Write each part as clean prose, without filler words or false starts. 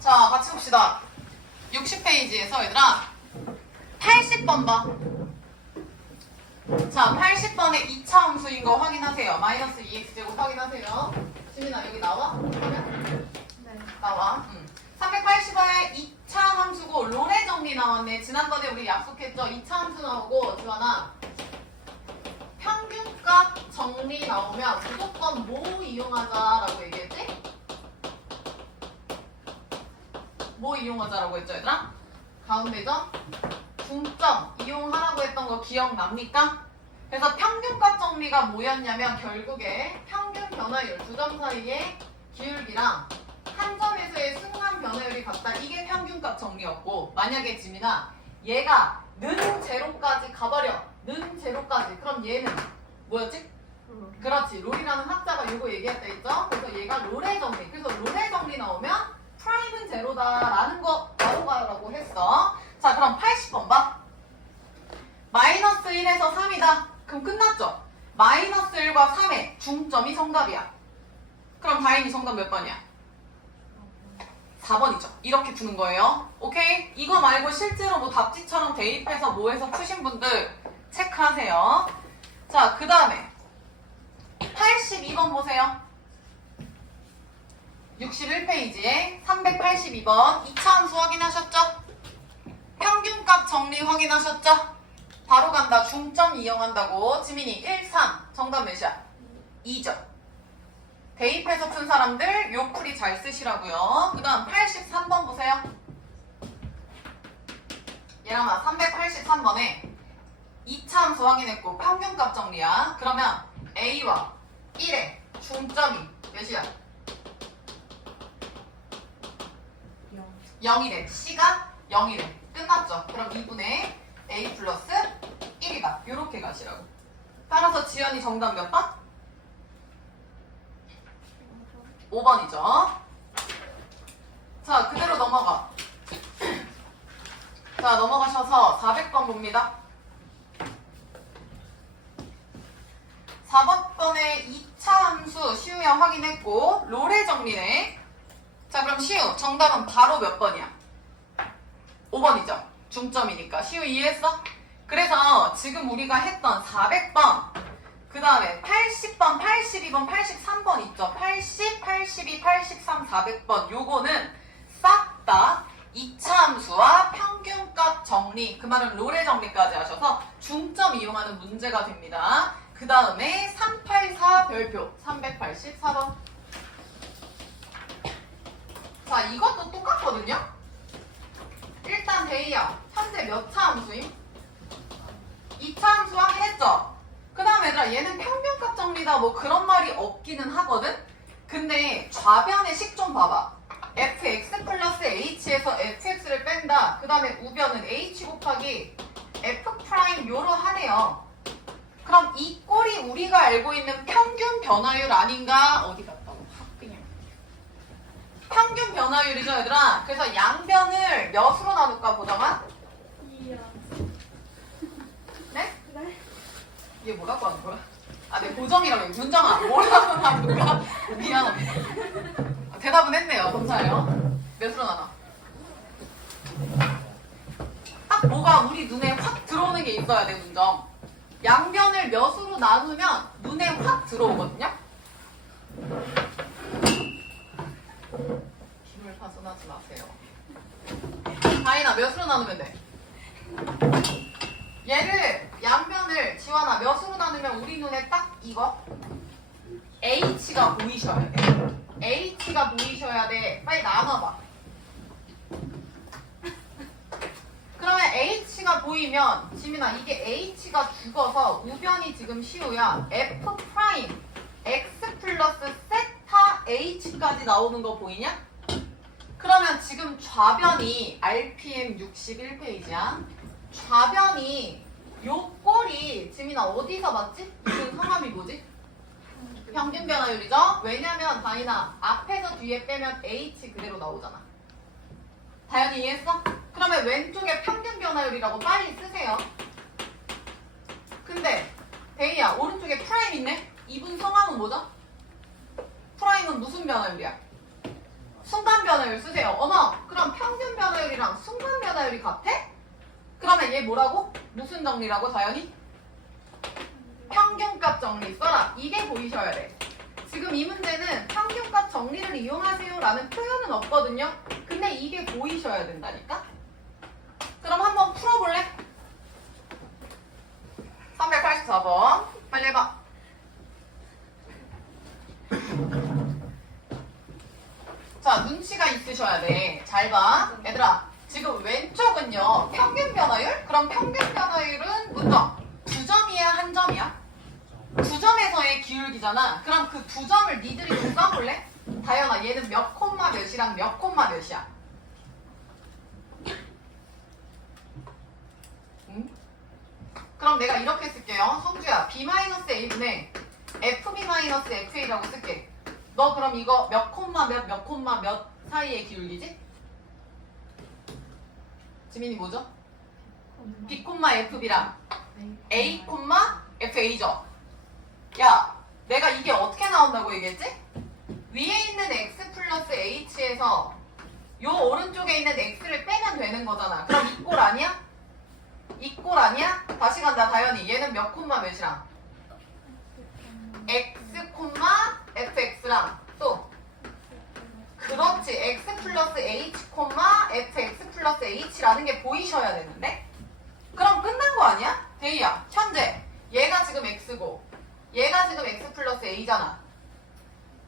자, 같이 봅시다. 60페이지에서 얘들아 80번 봐. 자, 80번에 2차 함수인 거 확인하세요. 마이너스 2x제곱 확인하세요. 지민아 여기 나와? 그러면? 네. 나와. 380번에 2차 함수고 롤의 정리 나왔네. 지난번에 우리 약속했죠? 2차 함수 나오고 지원아 평균값 정리 나오면 무조건 뭐 이용하자라고 얘기했지? 뭐 이용하자라고 했죠 얘들아? 가운데죠? 중점 이용하라고 했던 거 기억납니까? 그래서 평균값 정리가 뭐였냐면 결국에 평균 변화율 두 점 사이의 기울기랑 한 점에서의 순간 변화율이 같다. 이게 평균값 정리였고 만약에 지민아 얘가 는 제로까지 가버려. 는 제로까지. 그럼 얘는 뭐였지? 그렇지. 롤이라는 학자가 이거 얘기했다 했죠? 그래서 얘가 롤의 정리. 그래서 롤의 정리 나오면 프라임은 제로다라는 거 바로 가라고 했어. 자, 그럼 80번 봐. 마이너스 1에서 3이다. 그럼 끝났죠? 마이너스 1과 3의 중점이 정답이야. 그럼 다행히 정답 몇 번이야? 4번이죠. 이렇게 푸는 거예요. 오케이? 이거 말고 실제로 뭐 답지처럼 대입해서 뭐 해서 푸신 분들 체크하세요. 자, 그 다음에 82번 보세요. 61페이지에 382번 2차 함수 확인하셨죠? 평균값 정리 확인하셨죠? 바로 간다. 중점 이용한다고. 지민이 1, 3 정답 몇이야? 2점. 대입해서 푼 사람들 요 풀이 잘 쓰시라고요. 그 다음 83번 보세요. 얘랑아 383번에 2차 함수 확인했고 평균값 정리야. 그러면 A와 1의 중점이 몇이야? 0이래. C가 0이래. 끝났죠? 그럼 2분의 A 플러스 1이다. 요렇게 가시라고. 따라서 지연이 정답 몇 번? 5번이죠. 자, 그대로 넘어가. 자, 넘어가셔서 400번 봅니다. 4번에 2차 함수 시우야 확인했고 롤의 정리네. 자, 그럼 시우 정답은 바로 몇 번이야? 5번이죠. 중점이니까. 시우 이해했어? 그래서 지금 우리가 했던 400번 그 다음에 80번, 82번, 83번 있죠. 80, 82, 83, 400번 요거는 싹 다 2차 함수와 평균값 정리 그 말은 롤의 정리까지 하셔서 중점 이용하는 문제가 됩니다. 그 다음에 384 별표 384번. 자, 이것도 똑같거든요. 일단 데이야 현재 몇 차 함수임? 2차 함수 확인했죠? 그 다음 얘들아 얘는 평균값 정리다 뭐 그런 말이 없기는 하거든? 근데 좌변의 식 좀 봐봐. fx 플러스 h에서 fx를 뺀다. 그 다음에 우변은 h 곱하기 f 프라임 요로 하네요. 그럼 이 꼴이 우리가 알고 있는 평균 변화율 아닌가? 어디 갔다고? 그냥 평균 변화율이죠 얘들아. 그래서 양변을 몇으로 나눌까 보자마? 2요. 네? 네? 이게 뭐라고 하는 거야? 아, 네, 고정이라고. 윤정아, 뭐라고 하는 거야? 미안하네. 대답은 했네요. 감사해요. 몇으로 나눠? 딱 뭐가 우리 눈에 확 들어오는 게 있어야 돼, 윤정. 양변을 몇으로 나누면 눈에 확 들어오거든요? 기물 파손하지 마세요. 다인아, 몇으로 나누면 돼? 얘를 양변을 지원아 몇으로 나누면 우리 눈에 딱 이거 H가 보이셔야 돼. H가 보이셔야 돼. 빨리 나눠봐. 그러면 H가 보이면 지민아 이게 H가 죽어서 우변이 지금 시우야. F 프라임 X 플러스 세타 H까지 나오는 거 보이냐? 그러면 지금 좌변이 RPM 61페이지야. 좌변이 요 꼴이 지민아 어디서 봤지? 무슨 성함이 뭐지? 평균 변화율이죠? 왜냐면 다인아 앞에서 뒤에 빼면 H 그대로 나오잖아. 다현이 이해했어? 그러면 왼쪽에 평균 변화율이라고 빨리 쓰세요. 근데 데이야 오른쪽에 프라임 있네? 이분 성함은 뭐죠? 프라임은 무슨 변화율이야? 순간 변화율. 변화율 쓰세요. 어머, 그럼 평균 변화율이랑 순간 변화율이 같아? 그러면 얘 뭐라고? 무슨 정리라고, 다현이? 평균값 정리 써라. 이게 보이셔야 돼. 지금 이 문제는 평균값 정리를 이용하세요 라는 표현은 없거든요. 근데 이게 보이셔야 된다니까? 그럼 한번 풀어볼래? 384번. 빨리 해봐. 자, 눈치가 있으셔야 돼. 잘 봐. 얘들아, 지금 왼쪽은요, 평균 변화율? 그럼 평균 변화율은 문점. 2점이야, 1점이야? 2점에서의 기울기잖아. 그럼 그 2점을 니들이 좀 써볼래? 다현아, 얘는 몇 콤마 몇이랑 몇 콤마 몇이야? 응? 그럼 내가 이렇게 쓸게요. 성주야, B-A분의 FB-FA라고 쓸게. 너 그럼 이거 몇 콤마 몇 콤마 몇 사이의 기울기지? 지민이 뭐죠? B, FB랑 A, FA죠? 야, 내가 이게 어떻게 나온다고 얘기했지? 위에 있는 X 플러스 H에서 요 오른쪽에 있는 X를 빼면 되는 거잖아. 그럼 이 꼴 아니야? 이 꼴 아니야? 다시 간다, 다현이. 얘는 몇 콤마 몇이랑? X, FX랑 또 그렇지, X 플러스 H, FX 플러스 H라는 게 보이셔야 되는데? 그럼 끝난 거 아니야? 데이야, 현재 얘가 지금 X고 얘가 지금 X 플러스 A잖아.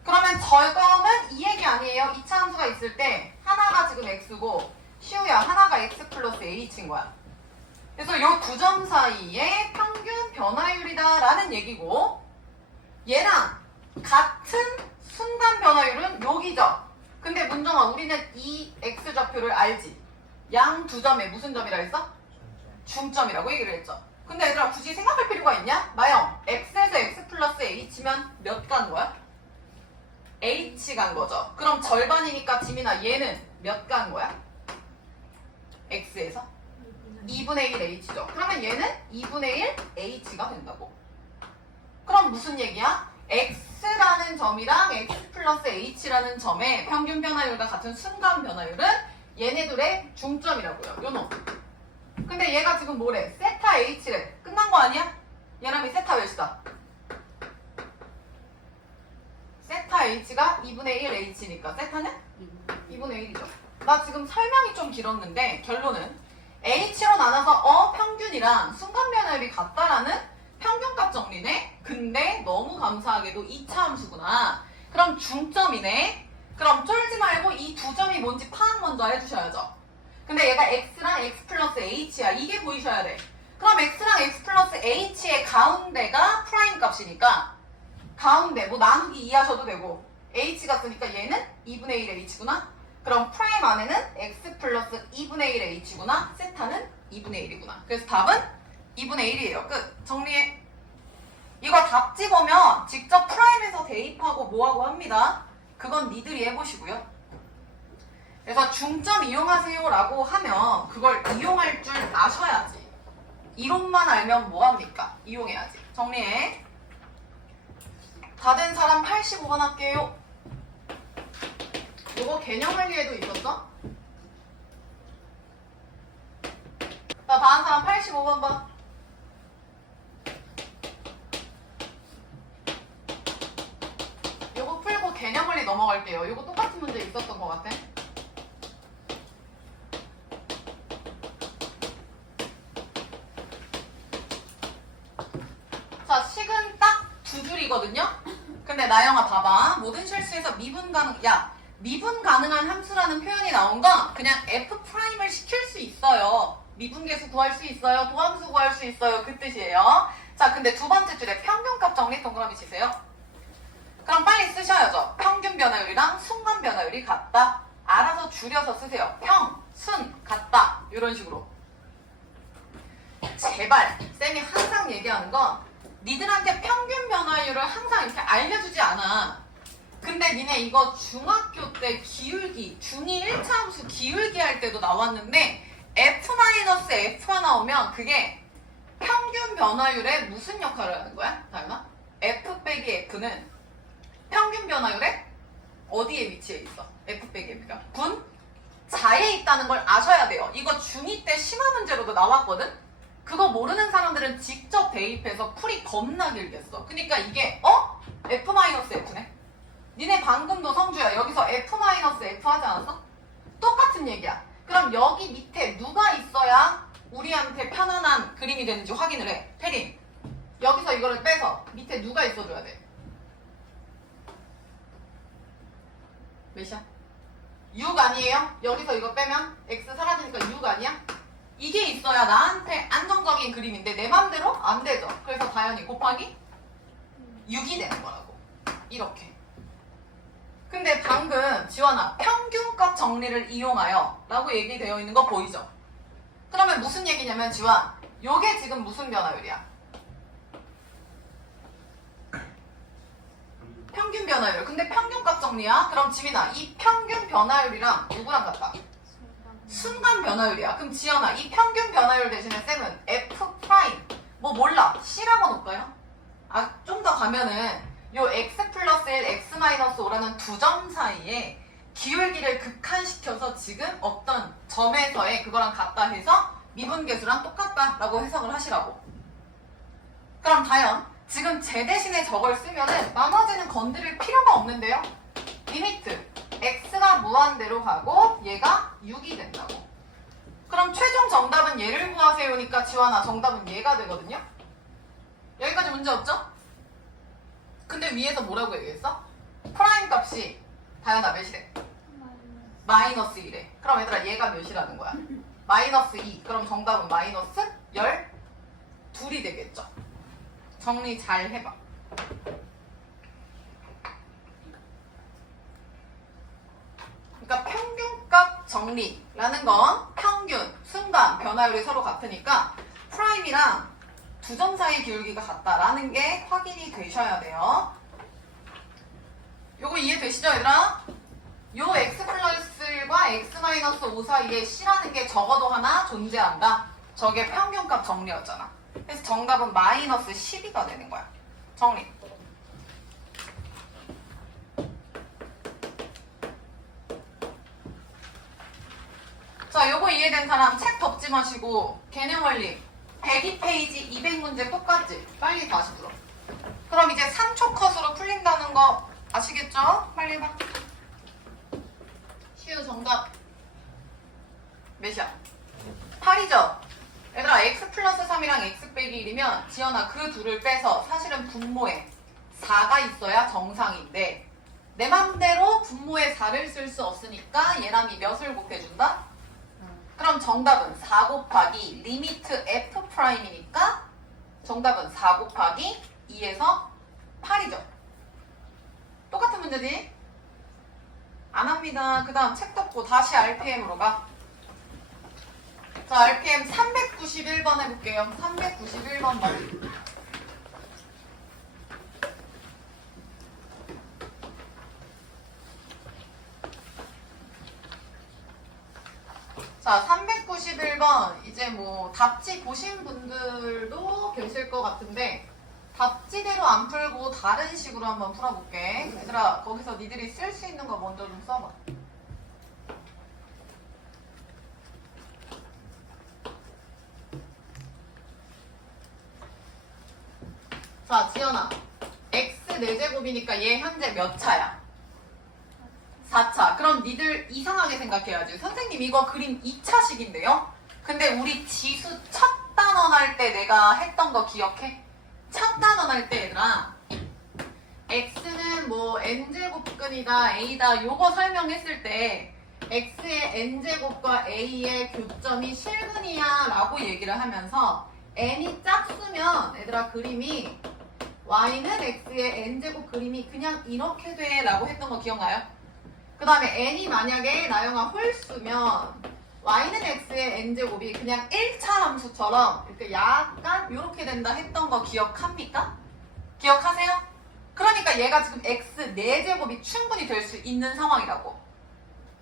그러면 저거는 이 얘기 아니에요. 2차 함수가 있을 때 하나가 지금 X고 시우야, 하나가 X 플러스 H인 거야. 그래서 요 두 점 사이의 평균 변화율이다 라는 얘기고, 얘랑 같은 순간 변화율은 여기죠. 근데 문정아, 우리는 이 X좌표를 알지? 양 두 점에 무슨 점이라 했어? 중점이라고 얘기를 했죠. 근데 얘들아, 굳이 생각할 필요가 있냐? 나영, X에서 X 플러스 H면 몇 간 거야? H 간 거죠. 그럼 절반이니까 지민아, 얘는 몇 간 거야? X에서? 2분의 1 H죠. 그러면 얘는 2분의 1 H가 된다고. 그럼 무슨 얘기야? X라는 점이랑 X 플러스 H라는 점의 평균 변화율과 같은 순간 변화율은 얘네들의 중점이라고요. 요놈. 근데 얘가 지금 뭐래? 세타 H래. 끝난 거 아니야? 얘랑이 세타 몇이다? 세타 H가 2분의 1 H니까 세타는? 2분의 1이죠. 나 지금 설명이 좀 길었는데 결론은 H로 나눠서 평균이랑 순간 변화율이 같다라는 평균값 정리네? 근데 너무 감사하게도 2차 함수구나. 그럼 중점이네? 그럼 쫄지 말고 이 두 점이 뭔지 파악 먼저 해주셔야죠. 근데 얘가 X랑 X 플러스 H야. 이게 보이셔야 돼. 그럼 X랑 X 플러스 H의 가운데가 프라임 값이니까 가운데 뭐 나누기 2 하셔도 되고 H가 쓰니까 얘는 2분의 1 H구나. 그럼 프라임 안에는 X 플러스 2분의 1 H구나. 세타는 2분의 1이구나. 그래서 답은 2분의 1이에요. 끝. 정리해. 이거 답 집으면 직접 프라임에서 대입하고 뭐하고 합니다. 그건 니들이 해보시고요. 그래서 중점 이용하세요 라고 하면 그걸 이용할 줄 아셔야지. 이론만 알면 뭐합니까? 이용해야지. 정리해. 다 된 사람 85번 할게요. 이거 개념 원리에도 있었어? 자, 다 한 사람 85번 봐. 요거 풀고 개념 원리 넘어갈게요. 요거 똑같은 문제 있었던 것 같아. 자, 식은 딱 두 줄이거든요? 근데 나영아 봐봐. 모든 실수에서 미분 가능한 함수라는 표현이 나온 건 그냥 F'을 시킬 수 있어요. 미분계수 구할 수 있어요. 도함수 구할 수 있어요. 그 뜻이에요. 자, 근데 두 번째 줄에 평균값 정리 동그라미 치세요. 그럼 빨리 쓰셔야죠. 평균 변화율이랑 순간 변화율이 같다. 알아서 줄여서 쓰세요. 평, 순, 같다. 이런 식으로. 제발 쌤이 항상 얘기하는 건 니들한테 평균 변화율을 항상 이렇게 알려주지 않아. 근데 니네 이거 중학교 때 기울기, 중2 1차 함수 기울기 할 때도 나왔는데 F-F가 나오면 그게 평균 변화율에 무슨 역할을 하는 거야? 다현아? F 빼기 F는 평균 변화율에 어디에 위치해 있어? F 빼기 F가? 분? 아래에 있다는 걸 아셔야 돼요. 이거 중2 때 심화 문제로도 나왔거든? 그거 모르는 사람들은 직접 대입해서 풀이 겁나 길게 써. 그러니까 이게 F-F네? 니네 방금도 성주야. 여기서 F-F 하지 않았어? 똑같은 얘기야. 그럼 여기 밑에 누가 있어야 우리한테 편안한 그림이 되는지 확인을 해. 태린. 여기서 이거를 빼서 밑에 누가 있어줘야 돼? 몇이야? 6 아니에요? 여기서 이거 빼면 X 사라지니까 6 아니야? 이게 있어야 나한테 안정적인 그림인데 내 맘대로 안 되죠. 그래서 당연히 곱하기 6이 되는 거라고. 이렇게. 근데 방금 지원아 평균값 정리를 이용하여 라고 얘기되어 있는 거 보이죠? 그러면 무슨 얘기냐면 지원 요게 지금 무슨 변화율이야? 평균 변화율. 근데 평균값 정리야? 그럼 지민아 이 평균 변화율이랑 누구랑 같다? 순간 변화율이야. 그럼 지연아 이 평균 변화율 대신에 쌤은 F 프라임 뭐 몰라 C라고 놓을까요? 좀 더 가면은 요 X 플러스 1, X 마이너스 5라는 두 점 사이에 기울기를 극한시켜서 지금 어떤 점에서의 그거랑 같다 해서 미분계수랑 똑같다라고 해석을 하시라고. 그럼 과연 지금 제 대신에 저걸 쓰면은 나머지는 건드릴 필요가 없는데요? 리미트 x가 무한대로 가고 얘가 6이 된다고. 그럼 최종 정답은 얘를 구하세요니까 지원아 정답은 얘가 되거든요? 여기까지 문제 없죠? 근데 위에서 뭐라고 얘기했어? 프라임 값이 다현아 몇이래? 마이너스 1에. 그럼 얘들아 얘가 몇이라는 거야? 마이너스 2. 그럼 정답은 마이너스 12이 되겠죠? 정리 잘 해봐. 그러니까 평균값 정리라는 건 평균, 순간, 변화율이 서로 같으니까 프라임이랑 두 점 사이 기울기가 같다라는 게 확인이 되셔야 돼요. 요거 이해되시죠 얘들아? 요 x 플러스 1과 x 마이너스 5 사이에 c라는 게 적어도 하나 존재한다. 저게 평균값 정리였잖아. 그래서 정답은 마이너스 12가 되는 거야. 정리. 자, 요거 이해된 사람 책 덮지 마시고 개념 원리 102페이지 200문제 똑같지? 빨리 다시 들어. 그럼 이제 3초 컷으로 풀린다는 거 아시겠죠? 빨리 해봐. 시우 정답 몇이야? 8이죠? 얘들아 x 플러스 3이랑 x 빼기 1이면 지연아 그 둘을 빼서 사실은 분모에 4가 있어야 정상인데 내 맘대로 분모에 4를 쓸 수 없으니까 얘랑이 몇을 곱해준다? 그럼 정답은 4 곱하기 리미트 f 프라임이니까 정답은 4 곱하기 2에서 8이죠. 똑같은 문제지? 안 합니다. 그 다음 책 덮고 다시 RPM으로 가. 자, RPM 391번 해볼게요. 391번 말. 자, 391번 이제 뭐 답지 보신 분들도 계실 것 같은데 답지대로 안 풀고 다른 식으로 한번 풀어볼게. 얘들아 거기서 니들이 쓸 수 있는 거 먼저 좀 써봐. 자, 지연아 x 4제곱이니까 얘 현재 몇 차야? 4차. 그럼 니들 이상하게 생각해야지. 선생님 이거 그림 2차식인데요? 근데 우리 지수 첫 단원 할 때 내가 했던 거 기억해? 첫 단원 할 때 얘들아 x는 뭐 n제곱근이다 a다 요거 설명했을 때 x의 n제곱과 a의 교점이 실근이야 라고 얘기를 하면서 n이 짝수면 얘들아 그림이 y는 x의 n제곱 그림이 그냥 이렇게 돼 라고 했던 거 기억나요? 그 다음에 n이 만약에 나영아 홀수면 y는 x의 n제곱이 그냥 1차 함수처럼 이렇게 약간 이렇게 된다 했던 거 기억합니까? 기억하세요? 그러니까 얘가 지금 x 4제곱이 충분히 될 수 있는 상황이라고.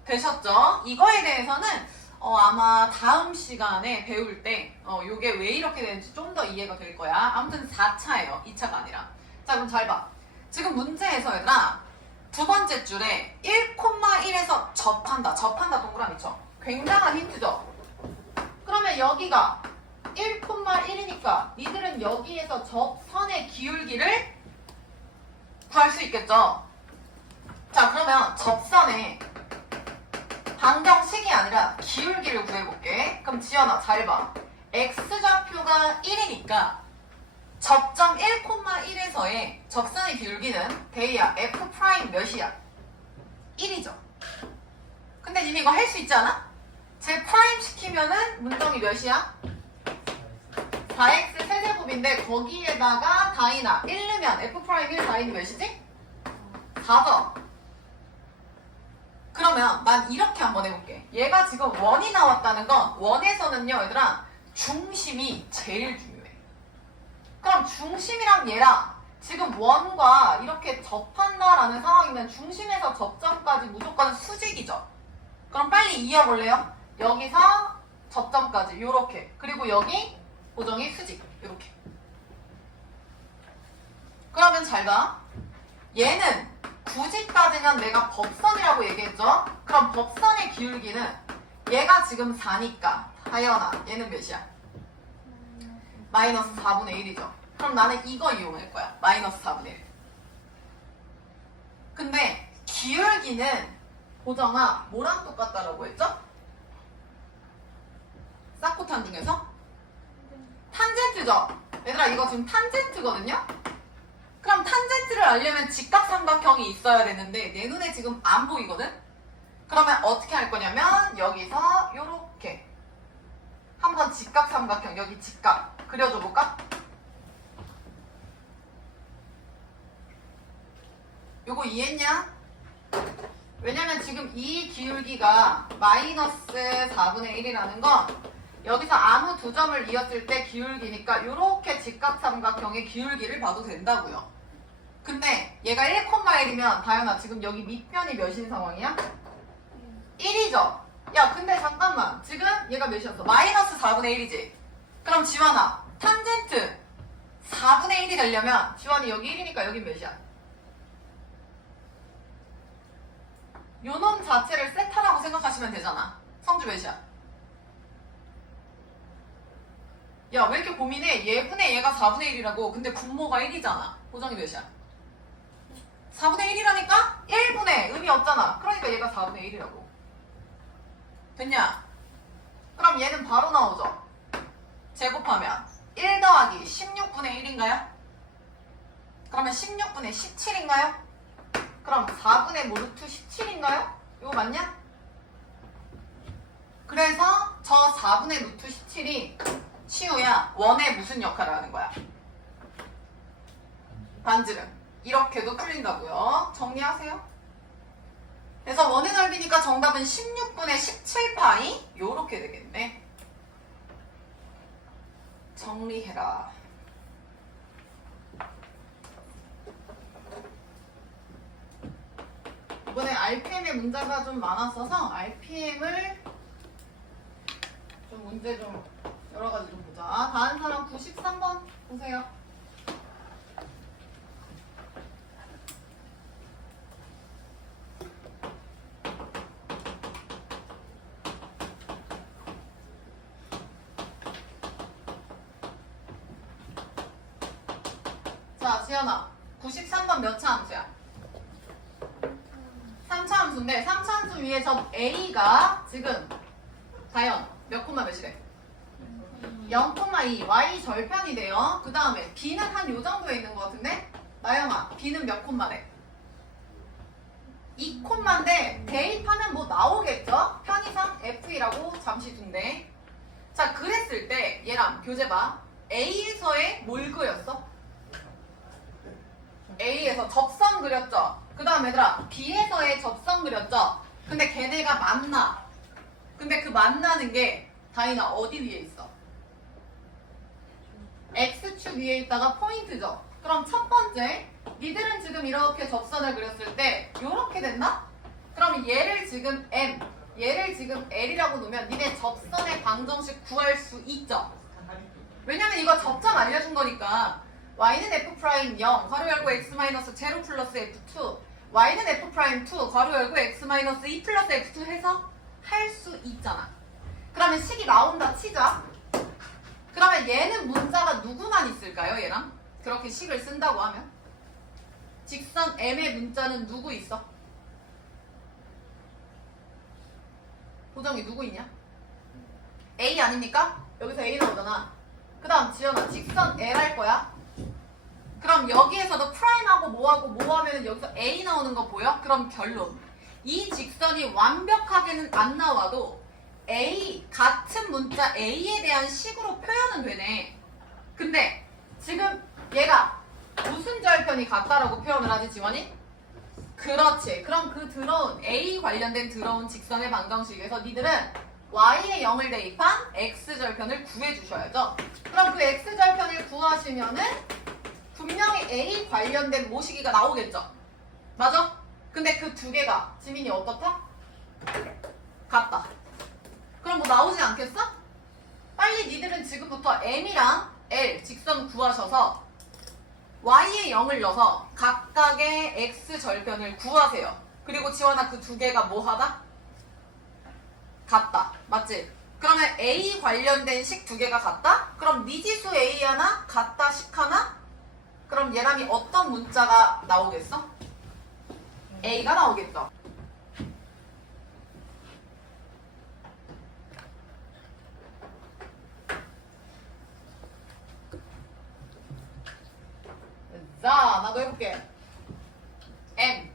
되셨죠? 이거에 대해서는 아마 다음 시간에 배울 때 요게 왜 이렇게 되는지 좀 더 이해가 될 거야. 아무튼 4차예요. 2차가 아니라. 자, 그럼 잘 봐. 지금 문제에서 얘들아 두 번째 줄에 1,1에서 접한다. 접한다 동그라미 쳐. 굉장한 힌트죠. 그러면 여기가 1,1이니까 니들은 여기에서 접선의 기울기를 구할 수 있겠죠. 자, 그러면 접선의 방정식이 아니라 기울기를 구해볼게. 그럼 지연아 잘 봐. x좌표가 1이니까 접점 1,1에서의 접선의 기울기는 대희야 f 프라임 몇이야? 1이죠. 근데 이미 이거 할 수 있지 않아? 제 프라임 시키면은 문정이 몇이야? 4x 세제곱인데 거기에다가 다이나 1 넣으면 f 프라임 1 다이는 몇이지? 4죠. 그러면 난 이렇게 한번 해볼게. 얘가 지금 원이 나왔다는 건 원에서는요 얘들아 중심이 제일 중요해. 그럼 중심이랑 얘랑 지금 원과 이렇게 접한다라는 상황이면 중심에서 접점까지 무조건 수직이죠. 그럼 빨리 이어볼래요? 여기서 접점까지 요렇게, 그리고 여기 고정이 수직 요렇게. 그러면 잘 봐. 얘는 굳이 따지면 내가 법선이라고 얘기했죠? 그럼 법선의 기울기는 얘가 지금 4니까 다현아 얘는 몇이야? 마이너스 4분의 1이죠. 그럼 나는 이거 이용할 거야. 마이너스 4분의 1. 근데 기울기는 고정아 뭐랑 똑같다라고 했죠? 싹코탄 중에서? 탄젠트죠? 얘들아 이거 지금 탄젠트거든요? 그럼 탄젠트를 알려면 직각삼각형이 있어야 되는데 내 눈에 지금 안 보이거든? 그러면 어떻게 할 거냐면 여기서 요렇게 한번 직각삼각형 여기 직각 그려줘 볼까? 요거 이해했냐? 왜냐면 지금 이 기울기가 마이너스 4분의 1이라는 건 여기서 아무 두 점을 이었을 때 기울기니까 요렇게 직각삼각형의 기울기를 봐도 된다고요. 근데 얘가 1,1이면 다현아 지금 여기 밑변이 몇인 상황이야? 1이죠? 야 근데 잠깐만 지금 얘가 몇이었어? 마이너스 4분의 1이지? 그럼 지원아 탄젠트 4분의 1이 되려면 지원이 여기 1이니까 여기 몇이야? 요 놈 자체를 세타라고 생각하시면 되잖아. 성주 몇이야? 야 왜 이렇게 고민해? 얘분의 얘가 4분의 1이라고. 근데 분모가 1이잖아. 고정이 몇이야? 4분의 1이라니까? 1분의 의미 없잖아. 그러니까 얘가 4분의 1이라고. 됐냐? 그럼 얘는 바로 나오죠. 제곱하면 1 더하기 16분의 1인가요? 그러면 16분의 17인가요? 그럼 4분의 뭐 루트 17인가요? 이거 맞냐? 그래서 저 4분의 루트 17이 치우야 원의 무슨 역할을 하는 거야? 반지름. 이렇게도 풀린다고요. 정리하세요. 그래서 원의 넓이니까 정답은 16분의 17파이 요렇게 되겠네. 정리해라. 이번에 RPM의 문제가 좀 많았어서 RPM을 좀 문제 좀 여러 가지 좀 보자. 다른 사람 93번 보세요. 자, 지연아. 93번 몇 차 함수야? 3차 함수인데 3차 함수 위에 저 A가 지금 다연 몇 콤마 몇이래? 0,2 y 절편이 돼요. 그 다음에 b는 한 요 정도에 있는 것 같은데 나영아 b는 몇 콤마래? 2콤마인데 대입하면 뭐 나오겠죠? 편의상 f이라고 잠시 둔대. 자 그랬을 때 얘랑 교재 봐. A에서의 뭘 그렸어? A에서 접선 그렸죠? 그 다음 얘들아 B에서의 접선 그렸죠? 근데 걔네가 만나. 근데 그 만나는 게 다이나 어디 위에 있어? X축 위에 있다가 포인트죠? 그럼 첫 번째 니들은 지금 이렇게 접선을 그렸을 때 이렇게 됐나? 그럼 얘를 지금 M 얘를 지금 L이라고 놓으면 니네 접선의 방정식 구할 수 있죠? 왜냐면 이거 접점 알려준 거니까 y는 f' 0 괄호 열고 x 마이너스 0 플러스 f2 y는 f' 2 괄호 열고 x 마이너스 2 플러스 f2 해서 할 수 있잖아. 그러면 식이 나온다 치자. 그러면 얘는 문자가 누구만 있을까요? 얘랑? 그렇게 식을 쓴다고 하면? 직선 M의 문자는 누구 있어? 보정이 누구 있냐? A 아닙니까? 여기서 A 나오잖아. 그 다음 지연아 직선 L 할 거야. 그럼 여기에서도 프라임하고 뭐 하면은 여기서 A 나오는 거 보여? 그럼 결론. 이 직선이 완벽하게는 안 나와도 A, 같은 문자 A에 대한 식으로 표현은 되네. 근데 지금 얘가 무슨 절편이 같다라고 표현을 하지, 지원이? 그렇지. 그럼 그 들어온 A 관련된 들어온 직선의 방정식에서 니들은 Y에 0을 대입한 X절편을 구해주셔야죠. 그럼 그 X절편을 구하시면은 분명히 A 관련된 모시기가 나오겠죠? 맞아? 근데 그 두 개가 지민이 어떻다? 같다. 그럼 뭐 나오지 않겠어? 빨리 니들은 지금부터 M이랑 L 직선 구하셔서 Y에 0을 넣어서 각각의 X절편을 구하세요. 그리고 지원아 그 두 개가 뭐 하다? 같다. 맞지? 그러면 A 관련된 식 두 개가 같다? 그럼 미지수 A 하나, 같다 식 하나? 그럼 얘랑이 어떤 문자가 나오겠어? A가 나오겠죠. 자, 나도 해볼게. M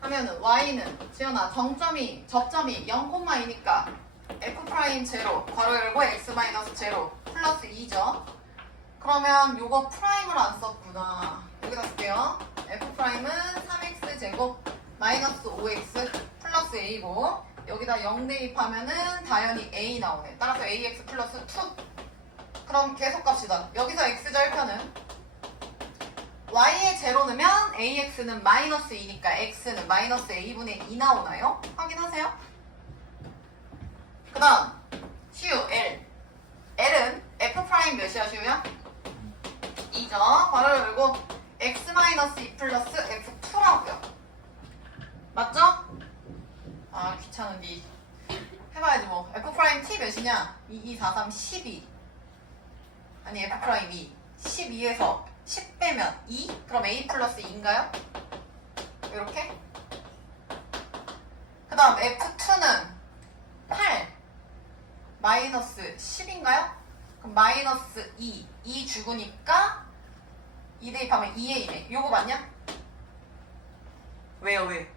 하면은 Y는 지연아 접점이 0,2니까 F'0 괄호 열고 X-0 플러스 2죠. 그러면 요거 프라임을 안 썼구나. 여기다 쓸게요. F'은 3X제곱 마이너스 5X 플러스 A고 여기다 0 대입하면은 당연히 A 나오네. 따라서 AX 플러스 2. 그럼 계속 갑시다. 여기서 X절편은 Y에 제로 넣으면 AX는 마이너스 2니까 X는 마이너스 A분의 2 나오나요? 확인하세요. 그 다음 시우 L L은 F' 몇이야 시우야? 2죠. 괄호를 열고 X-2 플러스 F2라고요. 맞죠? 아 귀찮은디 해봐야지 뭐. F'(T) 몇이냐? 2, 2, 4, 3, 12. 아니 F'2 12에서 10 빼면 2? 그럼 A 플러스 2인가요? 이렇게. 그 다음 F2는 8 마이너스 10인가요? 그럼 마이너스 2 주구니까 2 대입하면 2A네. 요거 맞냐? 왜요 왜?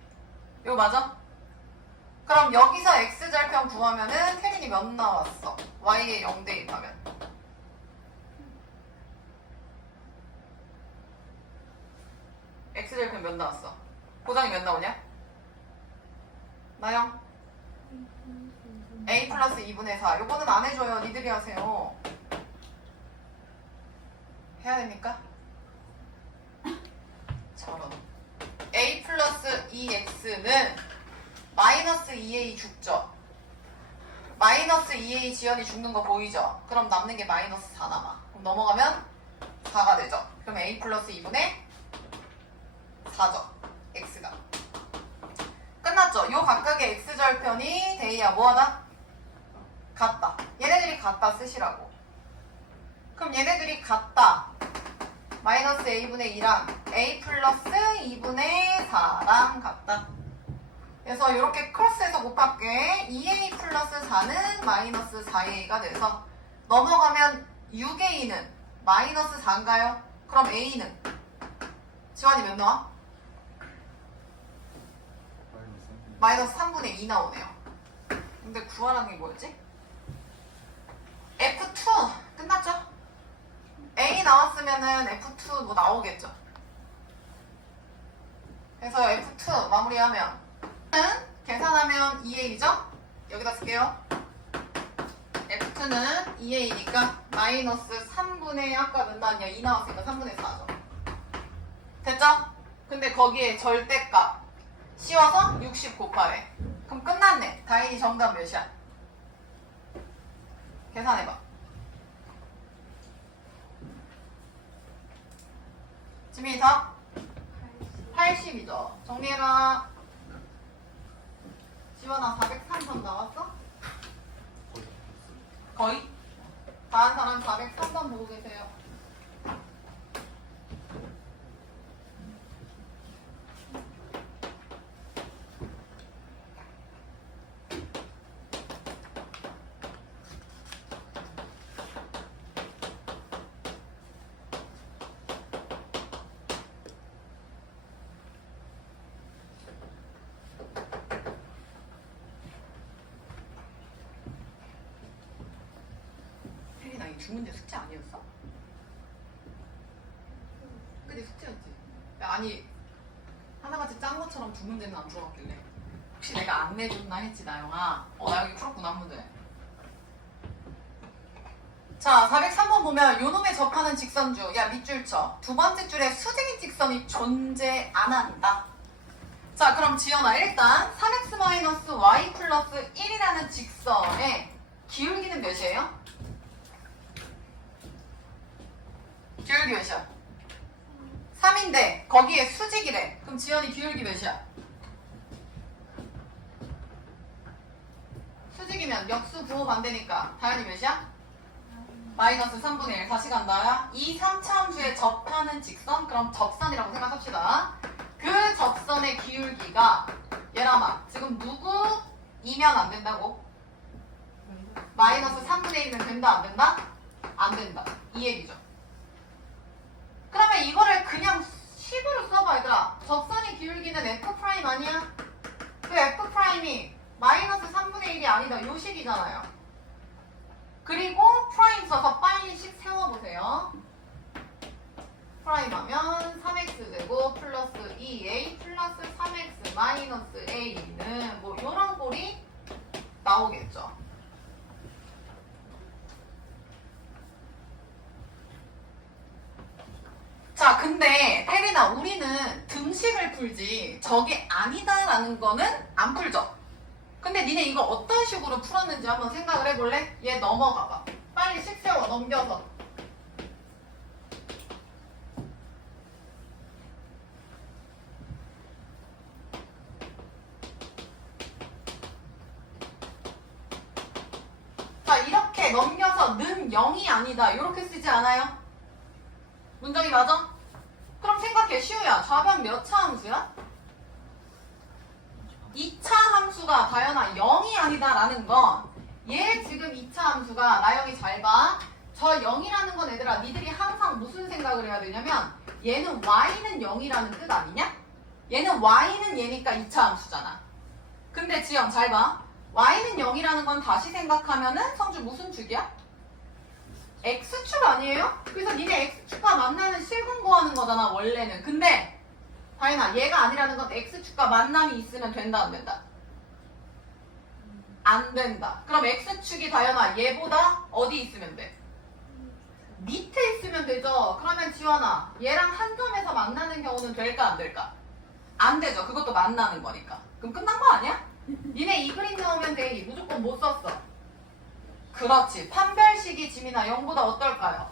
요거 맞아? 그럼 여기서 X절편 구하면은 태린이 몇 나왔어? Y에 0 대입하면 X절편 몇 나왔어? 보장이 몇 나오냐? 나영? A 플러스 2분의 4. 요거는 안 해줘요. 니들이 하세요. 해야 됩니까? 저런. A 플러스 2X는 마이너스 2A 죽죠? 마이너스 2A 지연이 죽는 거 보이죠? 그럼 남는 게 마이너스 4 남아. 그럼 넘어가면 4가 되죠? 그럼 A 플러스 2분의 4죠. X가. 끝났죠? 요 각각의 X절편이 데이야 뭐하다? 같다. 얘네들이 같다 쓰시라고. 그럼 얘네들이 같다. 마이너스 A분의 2랑 A 플러스 2분의 4랑 같다. 그래서 이렇게 크로스해서 곱할게. 2A 플러스 4는 마이너스 4A가 돼서 넘어가면 6A는 마이너스 4인가요? 그럼 A는 지환이 몇 나와? 마이너스 3분의 2 나오네요. 근데 구하라는 게 뭐였지? F2 끝났죠? A 나왔으면은 F2 뭐 나오겠죠? 그래서 F2 마무리하면 계산하면 2A죠? 여기다 쓸게요. F2는 2A니까 마이너스 3분의 아까 몇 나왔냐? 2 나왔으니까 3분의 4죠. 됐죠? 근데 거기에 절대값 씌워서 60 곱하래. 그럼 끝났네. 다인이 정답 몇이야? 계산해봐. 지민이 답? 80이죠. 정리해라. 지원 지원아 403번 나왔어? 거의? 다른 사람 403번 보고 계세요. 혜린아 이 두 문제 숙제 아니었어? 그게 숙제였지. 아니 하나같이 짠 것처럼 두 문제는 안 풀어봤길래 혹시 내가 안 내줬나 했지 나영아. 나 여기 풀었구나 한 문제. 자 403번 보면 요놈에 접하는 직선주 야 밑줄 쳐. 두 번째 줄에 수직인 직선이 존재 안 한다. 자 그럼 지연아 일단 3x-y 플러스 1이라는 직선의 기울기는 몇이에요? 기울기 몇이야? 3인데 거기에 수직이래. 그럼 지연이 기울기 몇이야? 수직이면 역수 부호 반대니까 다현이 몇이야? 마이너스 3분의 1 다시 간다. 이 3차 함수에 접하는 직선 그럼 접선이라고 생각합시다. 그 접선의 기울기가 얘라마 지금 누구이면 안 된다고? 마이너스 3분의 1이면 된다 안 된다? 안 된다. 이 얘기죠. 그러면 이거를 그냥 식으로 써봐 얘들아. 접선의 기울기는 F' 아니야? 그 F'이 마이너스 3분의 1이 아니다. 요 식이잖아요. 그리고 프라임 써서 빨리 식 세워보세요. 프라임 하면 3x제곱 플러스 2a 플러스 3x 마이너스 a는 뭐 요런 꼴이 나오겠죠. 자 근데 혜린아 우리는 등식을 풀지 저게 아니다라는 거는 안 풀죠. 근데 니네 이거 어떤 식으로 풀었는지 한번 생각을 해볼래? 얘 넘어가봐. 빨리 식 세워 넘겨서. 자 이렇게 넘겨서 는 0이 아니다 이렇게 쓰지 않아요? 문정이 맞아? 그럼 생각해 시우야 좌변 몇 차 함수야? 2차 함수가 다현아 0이 아니다 라는 건 얘 지금 2차 함수가 나영이 잘 봐. 저 0이라는 건 얘들아 니들이 항상 무슨 생각을 해야 되냐면 얘는 y는 0이라는 뜻 아니냐? 얘는 y는 얘니까 2차 함수잖아. 근데 지영 잘 봐. y는 0이라는 건 다시 생각하면은 성주 무슨 축이야? x축 아니에요? 그래서 니네 x축과 만나는 실근 구하는 거잖아 원래는. 근데 다현아 얘가 아니라는 건 x축과 만남이 있으면 된다 안 된다? 안 된다. 그럼 x축이 다현아 얘보다 어디 있으면 돼? 밑에 있으면 되죠. 그러면 지원아 얘랑 한 점에서 만나는 경우는 될까 안 될까? 안 되죠. 그것도 만나는 거니까. 그럼 끝난 거 아니야? 니네 이 그림 나오면 돼. 무조건 못 썼어. 그렇지. 판별식이 지민아 0보다 어떨까요?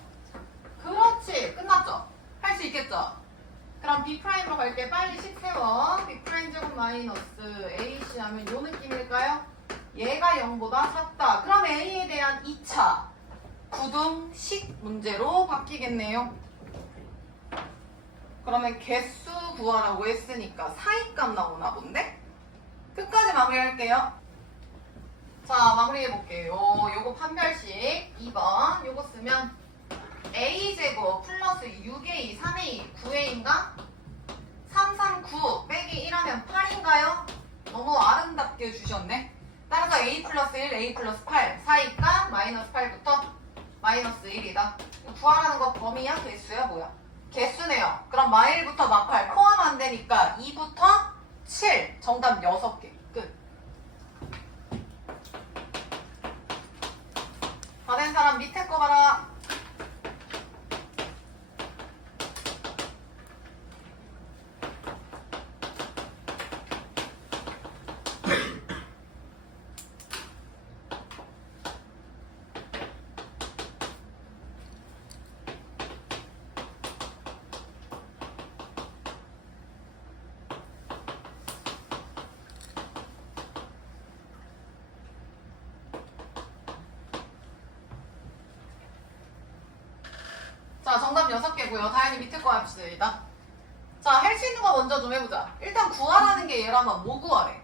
그렇지. 끝났죠? 할 수 있겠죠? 그럼 B'로 갈게. 빨리 식 세워. B' 제곱 마이너스 AC 하면 요 느낌일까요? 얘가 0보다 작다. 그럼 A에 대한 2차 구등식 문제로 바뀌겠네요. 그러면 개수 구하라고 했으니까 사이값 나오나 본데? 끝까지 마무리할게요. 자 마무리해볼게요. 요거 판별식 2번 요거 쓰면 a제곱 플러스 6a 3a 9a인가? 3, 3, 9 빼기 1하면 8인가요? 너무 아름답게 주셨네. 따라서 a 플러스 1, a 플러스 8 사이값 마이너스 8부터 마이너스 1이다. 구하라는 거 범위야? 개수야? 뭐야? 개수네요. 그럼 마일부터 마8 포함 안 되니까 2부터 7 정답 6개 끝. 다 된 사람 밑에 거 봐라. 자, 정답 6개고요. 다현이 밑에 거 합시다. 자, 할 수 있는 거 먼저 좀 해보자. 일단 구하라는 게 얘라면 뭐 구하래?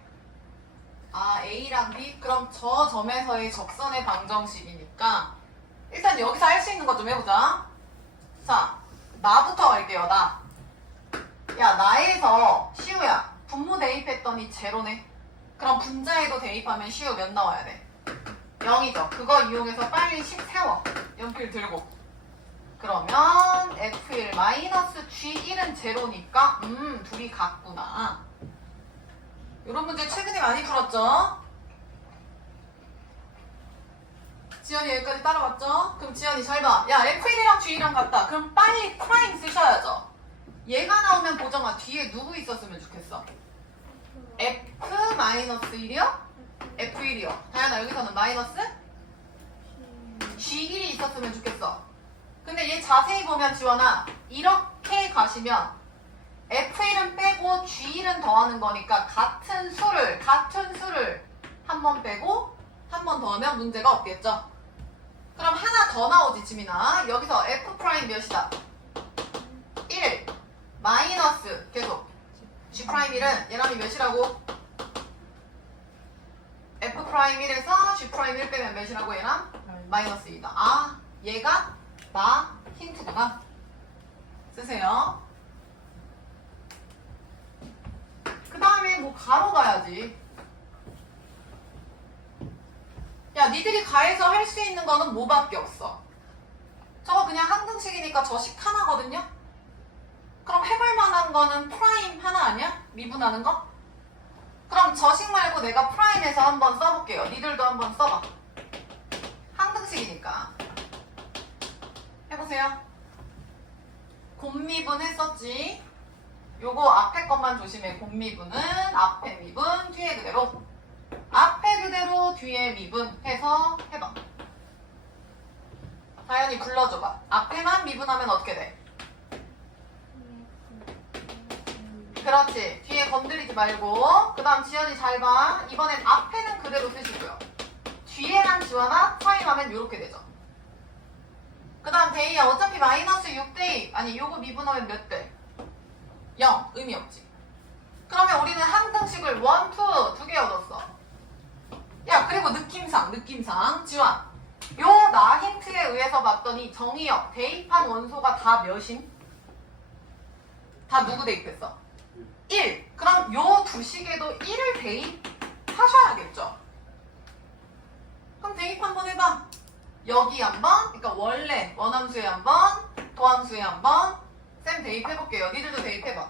아, A랑 B? 그럼 저 점에서의 적선의 방정식이니까 일단 여기서 할 수 있는 거 좀 해보자. 자, 나부터 갈게요. 나. 야, 나에서 시우야 분모 대입했더니 제로네. 그럼 분자에도 대입하면 시우 몇 나와야 돼? 0이죠. 그거 이용해서 빨리 식 세워. 연필 들고. 그러면 F1 마이너스 G1은 제로니까 둘이 같구나. 이런 문제 최근에 많이 풀었죠? 지연이 여기까지 따라갔죠? 그럼 지연이 잘 봐. 야, F1이랑 G1이랑 같다. 그럼 빨리 프라임 쓰셔야죠. 얘가 나오면 보정아 뒤에 누구 있었으면 좋겠어? F-1이요? F1이요. 다현아 여기서는 마이너스? G1이 있었으면 좋겠어. 근데 얘 자세히 보면 지원아 이렇게 가시면 F1은 빼고 G1은 더하는 거니까 같은 수를 한 번 빼고 한 번 더하면 문제가 없겠죠. 그럼 하나 더 나오지 지민아. 여기서 F' 몇이다? 1 마이너스 계속 G'1은 얘랑이 몇이라고? F'1에서 G'1 빼면 몇이라고 얘랑? 마이너스 2다. 아 얘가 나 힌트구나. 쓰세요. 그 다음에 뭐 가로 가야지. 야 니들이 가해서 할 수 있는 거는 뭐밖에 없어. 저거 그냥 항등식이니까 저식 하나거든요. 그럼 해볼 만한 거는 프라임 하나 아니야? 미분하는 거? 그럼 저식 말고 내가 프라임에서 한번 써볼게요. 니들도 한번 써봐. 항등식이니까 해보세요. 곱미분 했었지. 요거 앞에 것만 조심해. 곱미분은 앞에 미분 뒤에 그대로, 앞에 그대로 뒤에 미분 해서 해봐. 다현이 불러줘봐. 앞에만 미분하면 어떻게 돼? 그렇지. 뒤에 건드리지 말고. 그 다음 지연이 잘 봐. 이번엔 앞에는 그대로 쓰시고요. 뒤에만 지원아 차이하면 이렇게 되죠. 그 다음 대이야. 어차피 마이너스 6대2 아니 요거 미분하면 몇 대? 0. 의미 없지. 그러면 우리는 항등식을 1, 2, 2개 얻었어. 야 그리고 느낌상 지원 요 나 힌트에 의해서 봤더니 정의역 대입한 원소가 다 몇임? 다 누구 대입했어? 1. 그럼 요 두 식에도 1을 대입하셔야겠죠. 그럼 대입 한번 해봐. 여기 한번, 그러니까 원래 원함수에 한번, 도함수에 한번. 쌤 대입해볼게요. 니들도 대입해봐.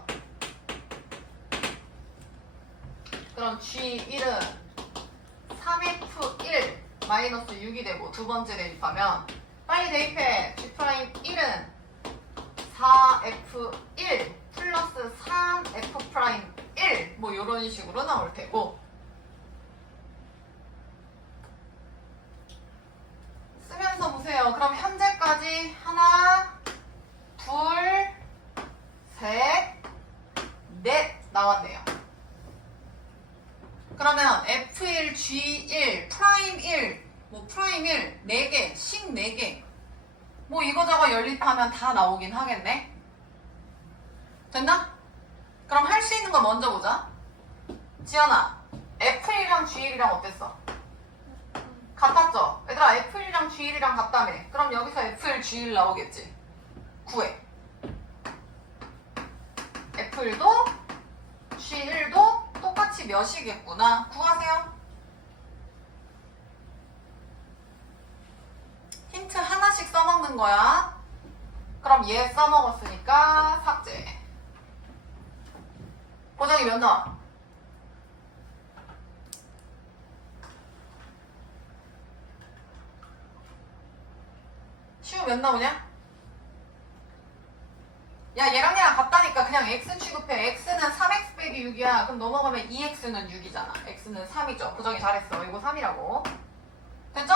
그럼 G1은 3F1 마이너스 6이 되고 두 번째 대입하면 빨리 대입해. G'1은 4F1 플러스 3F'1 뭐 이런 식으로 나올 테고, 쓰면서 보세요. 그럼 현재까지 하나, 둘, 셋, 넷 나왔네요. 그러면 F1, G1, 프라임 1, 뭐 프라임 1, 4개, 식 4개 뭐 이거저거 연립하면 다 나오긴 하겠네. 됐나? 그럼 할 수 있는 거 먼저 보자. 지연아, F1이랑 G1이랑 어땠어? 같았죠? 얘들아 F1이랑 G1이랑 같다며. 그럼 여기서 F1, G1 나오겠지. 구해. F1도 G1도 똑같이 몇이겠구나. 구하세요. 힌트 하나씩 써먹는 거야. 그럼 얘 써먹었으니까 삭제. 보정이 몇 나와? 시우 몇 나오냐? 야 얘랑 얘랑 같다니까 그냥 x 취급해. x는 3x 빼기 6이야. 그럼 넘어가면 2x는 6이잖아. x는 3이죠. 보정이 잘했어. 이거 3이라고. 됐죠?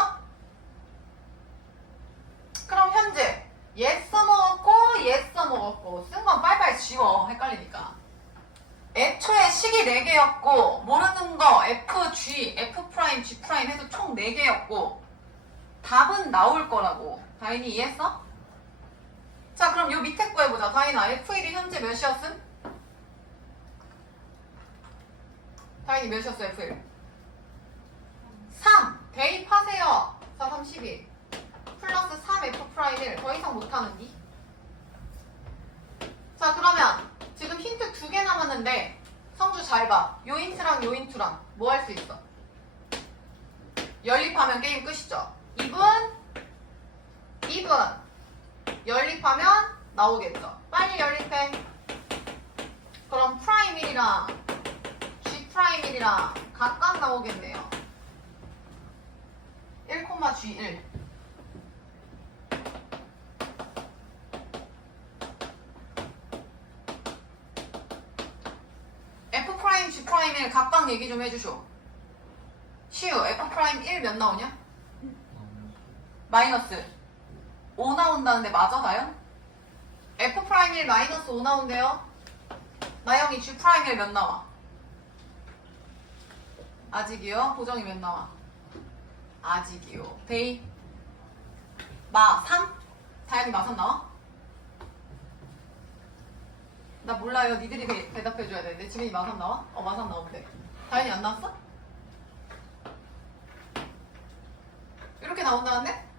그럼 현재 얘 써먹었고 얘 써먹었고 쓴 건 빨빨 지워. 헷갈리니까. 애초에 식이 4개였고 모르는 거 f, g, f', g' 해서 총 4개였고 답은 나올 거라고. 다인이 이해했어? 자, 그럼 요 밑에 거 해보자. 다인아, F1이 현재 몇이었음? 다인이 몇이었어, F1? 3. 대입하세요. 4, 3, 12. 플러스 3F'1. 더 이상 못하는디? 자, 그러면 지금 힌트 2개 남았는데 성주 잘 봐. 요 힌트랑 요 힌트랑 뭐 할 수 있어? 연립하면 게임 끝이죠. 2분 연립하면 나오겠죠. 빨리 연립해. 그럼 프라임 1이랑 G 프라임 1이랑 각각 나오겠네요. 1,G1. F 프라임 G 프라임 1 각각 얘기 좀 해주쇼. 시우 F 프라임 1 몇 나오냐? 마이너스 5 나온다는데 맞아 다현? F 프라임 1 마이너스 5 나온대요. 나영이 G 프라임 1 몇 나와? 아직이요? 보정이 몇 나와? 아직이요. 데이 마 3? 다현이 마 3 나와? 나 몰라요. 니들이 대답해줘야 되는데 지민이 마 3 나와? 마 3 나오는데 다현이 안 나왔어? 이렇게 나온다는데?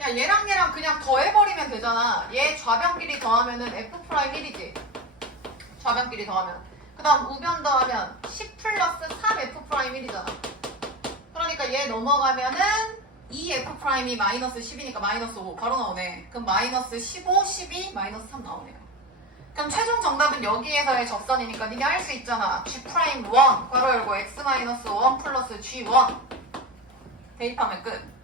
야, 얘랑 그냥 더해버리면 되잖아. 얘 좌변끼리 더하면은 F 프라임 1이지. 좌변끼리 더하면. 그 다음 우변 더하면 10 플러스 3F 프라임 1이잖아. 그러니까 얘 넘어가면은 2F 프라임이 마이너스 10이니까 마이너스 5 바로 나오네. 그럼 마이너스 15, 12, 마이너스 3 나오네요. 그럼 최종 정답은 여기에서의 접선이니까 니네 할 수 있잖아. G 프라임 1 괄호 열고 X 마이너스 1 플러스 G1 대입하면 끝.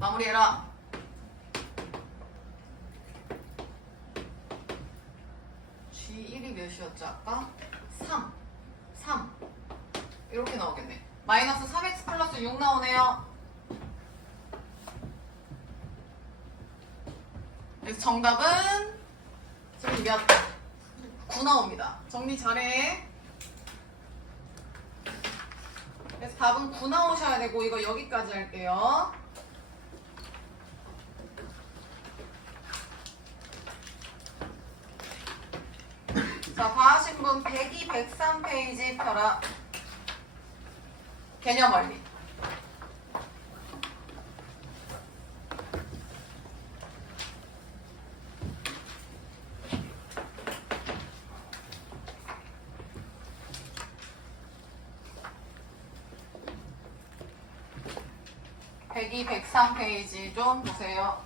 마무리해라. G1이 몇이었지 아까? 3 이렇게 나오겠네. 마이너스 3X 플러스 6 나오네요. 그래서 정답은 지금 몇? 9 나옵니다. 정리 잘해. 그래서 답은 9 나오셔야 되고 이거 여기까지 할게요. 자, 다 하신 분 102, 103페이지 펴라. 개념 원리. (102, 103페이지) 좀 보세요.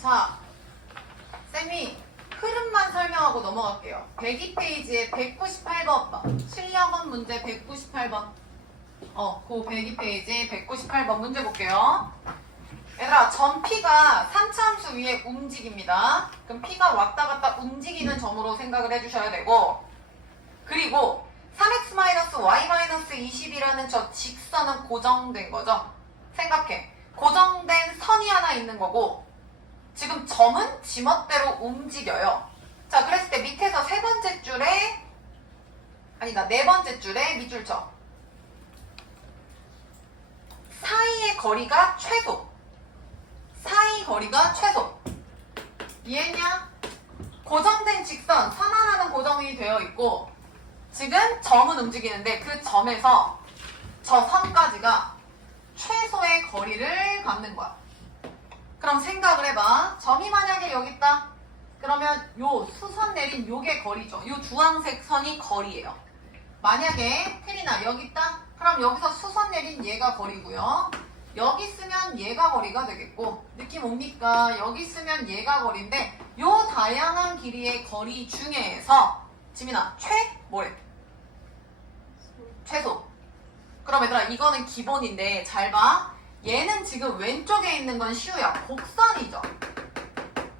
자, 쌤이 흐름만 설명하고 넘어갈게요. 102페이지에 198번 실력원 문제 198번 그 102페이지 198번 문제 볼게요. 얘들아, 점 P가 3차 함수 위에 움직입니다. 그럼 P가 왔다 갔다 움직이는 점으로 생각을 해주셔야 되고, 그리고 3x-y-20이라는 저 직선은 고정된 거죠. 생각해. 고정된 선이 하나 있는 거고 지금 점은 지멋대로 움직여요. 자, 그랬을 때 밑에서 네 번째 줄에 밑줄 쳐. 사이의 거리가 최소. 사이 거리가 최소. 이해했냐? 고정된 직선, 선 하나는 고정이 되어 있고 지금 점은 움직이는데 그 점에서 저 선까지가 최소의 거리를 갖는 거야. 그럼 생각을 해봐. 점이 만약에 여기 있다. 그러면 요 수선 내린 요게 거리죠. 요 주황색 선이 거리예요. 만약에 테리나 여기 있다. 그럼 여기서 수선 내린 얘가 거리고요. 여기 쓰면 얘가 거리가 되겠고, 느낌 옵니까? 여기 쓰면 얘가 거리인데 요 다양한 길이의 거리 중에서 지민아 뭐래? 최소. 그럼 얘들아 이거는 기본인데 잘 봐. 얘는 지금 왼쪽에 있는 건 시우야. 곡선이죠.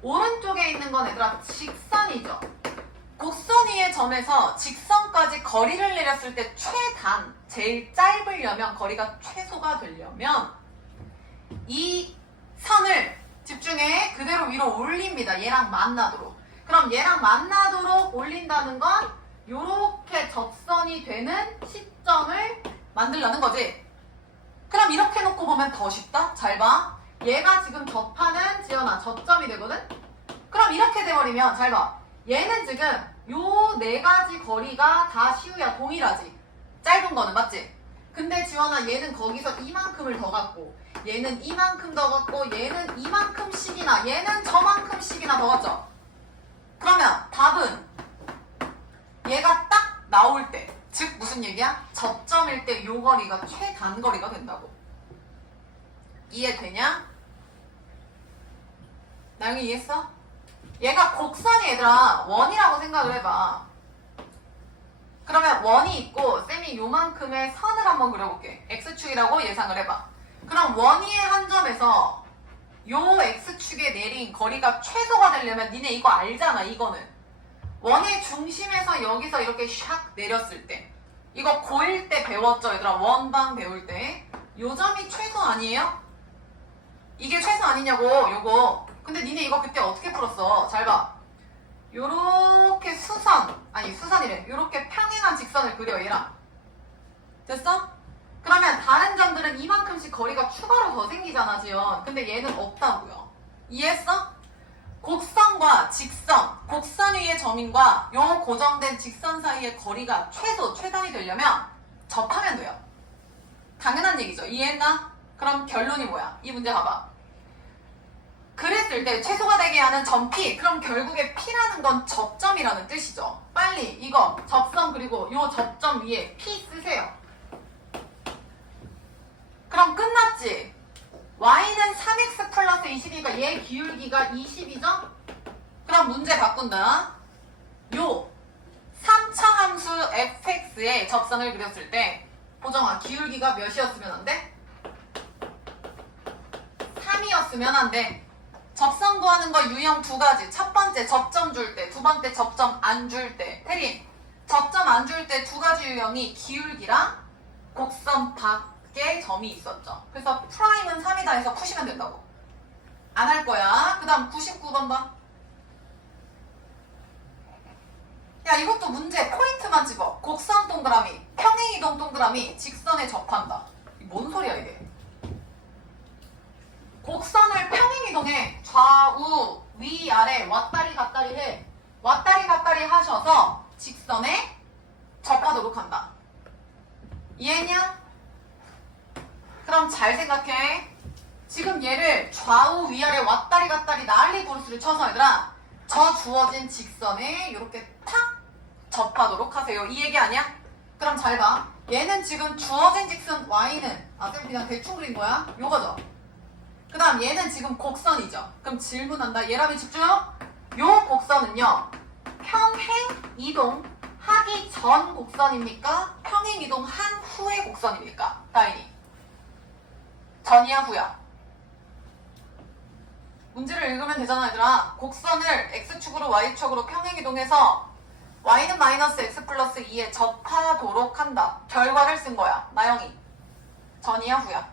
오른쪽에 있는 건 얘들아 직선이죠. 곡선 위의 점에서 직선까지 거리를 내렸을 때 최단, 제일 짧으려면, 거리가 최소가 되려면 이 선을 집중해 그대로 위로 올립니다. 얘랑 만나도록. 그럼 얘랑 만나도록 올린다는 건 요렇게 이렇게 접선이 되는 시점을 만들려는 거지. 그럼 이렇게 놓고 보면 더 쉽다? 잘 봐. 얘가 지금 접하는 지연아 접점이 되거든? 그럼 이렇게 돼버리면 잘 봐. 얘는 지금 요 네 가지 거리가 다 시우야 동일하지. 짧은 거는 맞지? 근데 지원아 얘는 거기서 이만큼을 더 갖고 얘는 이만큼 더 갖고 얘는 이만큼씩이나 얘는 저만큼씩이나 더 갖죠? 그러면 답은 얘가 딱 나올 때, 즉 무슨 얘기야? 접점일 때 요 거리가 최단거리가 된다고. 이해되냐? 나영이 이해했어? 얘가 곡선이 얘들아 원이라고 생각을 해봐. 그러면 원이 있고 쌤이 요만큼의 선을 한번 그려볼게. x축이라고 예상을 해봐. 그럼 원위의 한 점에서 요 x축에 내린 거리가 최소가 되려면 니네 이거 알잖아. 이거는 원의 중심에서 여기서 이렇게 샥 내렸을 때 이거 고1 때 배웠죠 얘들아. 원방 배울 때 요 점이 최소 아니에요? 이게 최소 아니냐고 요거. 근데 니네 이거 그때 어떻게 풀었어? 잘 봐. 요렇게 수선이래. 요렇게 평행한 직선을 그려 얘랑. 됐어? 그러면 다른 점들은 이만큼씩 거리가 추가로 더 생기잖아 지연. 근데 얘는 없다고요. 이해했어? 곡선과 직선, 곡선 위의 점인과 요 고정된 직선 사이의 거리가 최단이 되려면 접하면 돼요. 당연한 얘기죠. 이해했나? 그럼 결론이 뭐야? 이 문제 봐봐. 그랬을 때 최소가 되게 하는 점 P. 그럼 결국에 P라는 건 접점이라는 뜻이죠. 빨리 이거 접선 그리고 요 접점 위에 P 쓰세요. 그럼 끝났지? Y는 3x 플러스 22가 얘 기울기가 20이죠? 그럼 문제 바꾼다. 요 3차 함수 fx의 접선을 그렸을 때 보정아 기울기가 몇이었으면 안 돼? 3이었으면 안 돼. 접선 구하는 거 유형 두 가지. 첫 번째 접점 줄 때, 두 번째 접점 안 줄 때. 태린, 접점 안 줄 때 두 가지 유형이 기울기랑 곡선 밖에 점이 있었죠. 그래서 프라임은 3이다 해서 푸시면 된다고. 안 할 거야. 그 다음 99번 봐. 야 이것도 문제 포인트만 집어. 곡선 동그라미, 평행이동 동그라미, 직선에 접한다. 뭔 소리야 이게. 곡선을 평행이동해. 좌우, 위, 아래 왔다리 갔다리 해. 왔다리 갔다리 하셔서 직선에 접하도록 한다. 이해했냐? 그럼 잘 생각해. 지금 얘를 좌우, 위아래 왔다리 갔다리 난리 부르스를 쳐서 얘들아 저 주어진 직선에 이렇게 탁 접하도록 하세요. 이 얘기 아니야? 그럼 잘 봐. 얘는 지금 주어진 직선 Y는 쌤 그냥 대충 그린 거야? 요거죠? 그 다음 얘는 지금 곡선이죠. 그럼 질문한다. 얘라면 집중. 요 곡선은요. 평행 이동 하기 전 곡선입니까? 평행 이동 한 후의 곡선입니까? 다인이. 전이야 후야? 문제를 읽으면 되잖아 얘들아. 곡선을 x축으로 y축으로 평행 이동해서 y는 마이너스 x 플러스 2에 접하도록 한다. 결과를 쓴 거야. 나영이. 전이야 후야?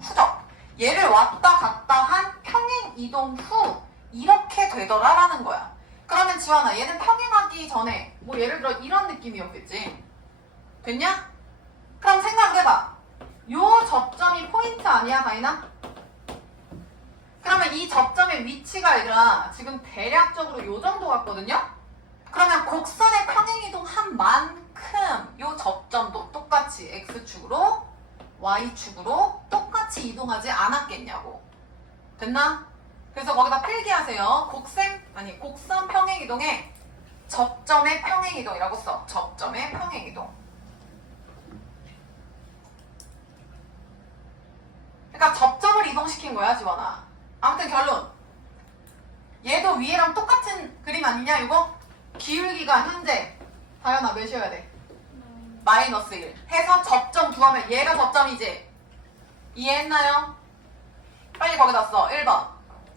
후죠. 얘를 왔다 갔다 한 평행 이동 후 이렇게 되더라라는 거야. 그러면 지원아 얘는 평행하기 전에 뭐 예를 들어 이런 느낌이었겠지. 됐냐? 그럼 생각해봐. 요 접점이 포인트 아니야 다이나? 그러면 이 접점의 위치가 얘들아 지금 대략적으로 요 정도 같거든요? 그러면 곡선의 평행이동 한 만큼 요 접점도 똑같이 x축으로 y축으로 똑같이 이동하지 않았겠냐고. 됐나? 그래서 거기다 필기하세요. 곡선 평행이동에 접점의 평행이동이라고 써. 접점의 평행이동. 그러니까 접점을 이동시킨 거야 지원아. 아무튼 결론. 얘도 위에랑 똑같은 그림 아니냐 이거? 기울기가 현재 다현아 몇이어야 돼? 마이너스 1 해서 접점 구하면 얘가 접점이지. 이해했나요? 빨리 거기다 써. 1번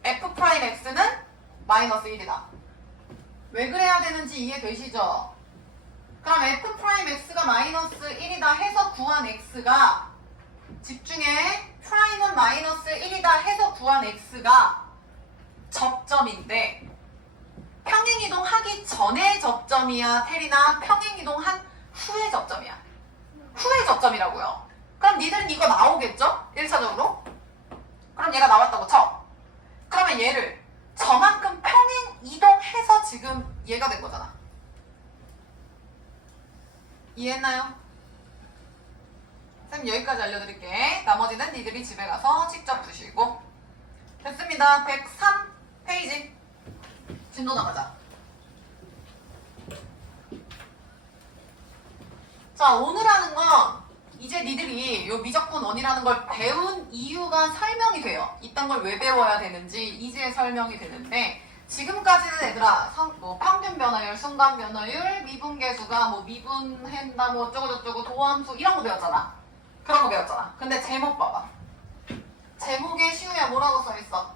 f'x는 마이너스 1이다. 왜 그래야 되는지 이해되시죠? 그럼 f'x가 마이너스 1이다 해서 구한 x가 집중해. 프라임은 마이너스 1이다 해서 구한 x가 접점인데 평행이동 하기 전에 접점이야 테리나 평행이동 한 후의 접점이야. 후의 접점이라고요. 그럼 니들은 이거 나오겠죠? 1차적으로? 그럼 얘가 나왔다고 쳐. 그러면 얘를 저만큼 평행 이동해서 지금 얘가 된 거잖아. 이해했나요? 쌤 여기까지 알려드릴게. 나머지는 니들이 집에 가서 직접 푸시고. 됐습니다. 103페이지. 진도 나가자. 자, 오늘 하는 건 이제 니들이 요 미적분 원이라는 걸 배운 이유가 설명이 돼요. 이딴 걸 왜 배워야 되는지 이제 설명이 되는데, 지금까지는 얘들아 뭐 평균 변화율, 순간 변화율, 미분계수가 뭐 미분한다 뭐 어쩌고저쩌고 도함수 이런 거 배웠잖아. 그런 거 배웠잖아. 근데 제목 봐봐. 제목에 시우야 뭐라고 써있어?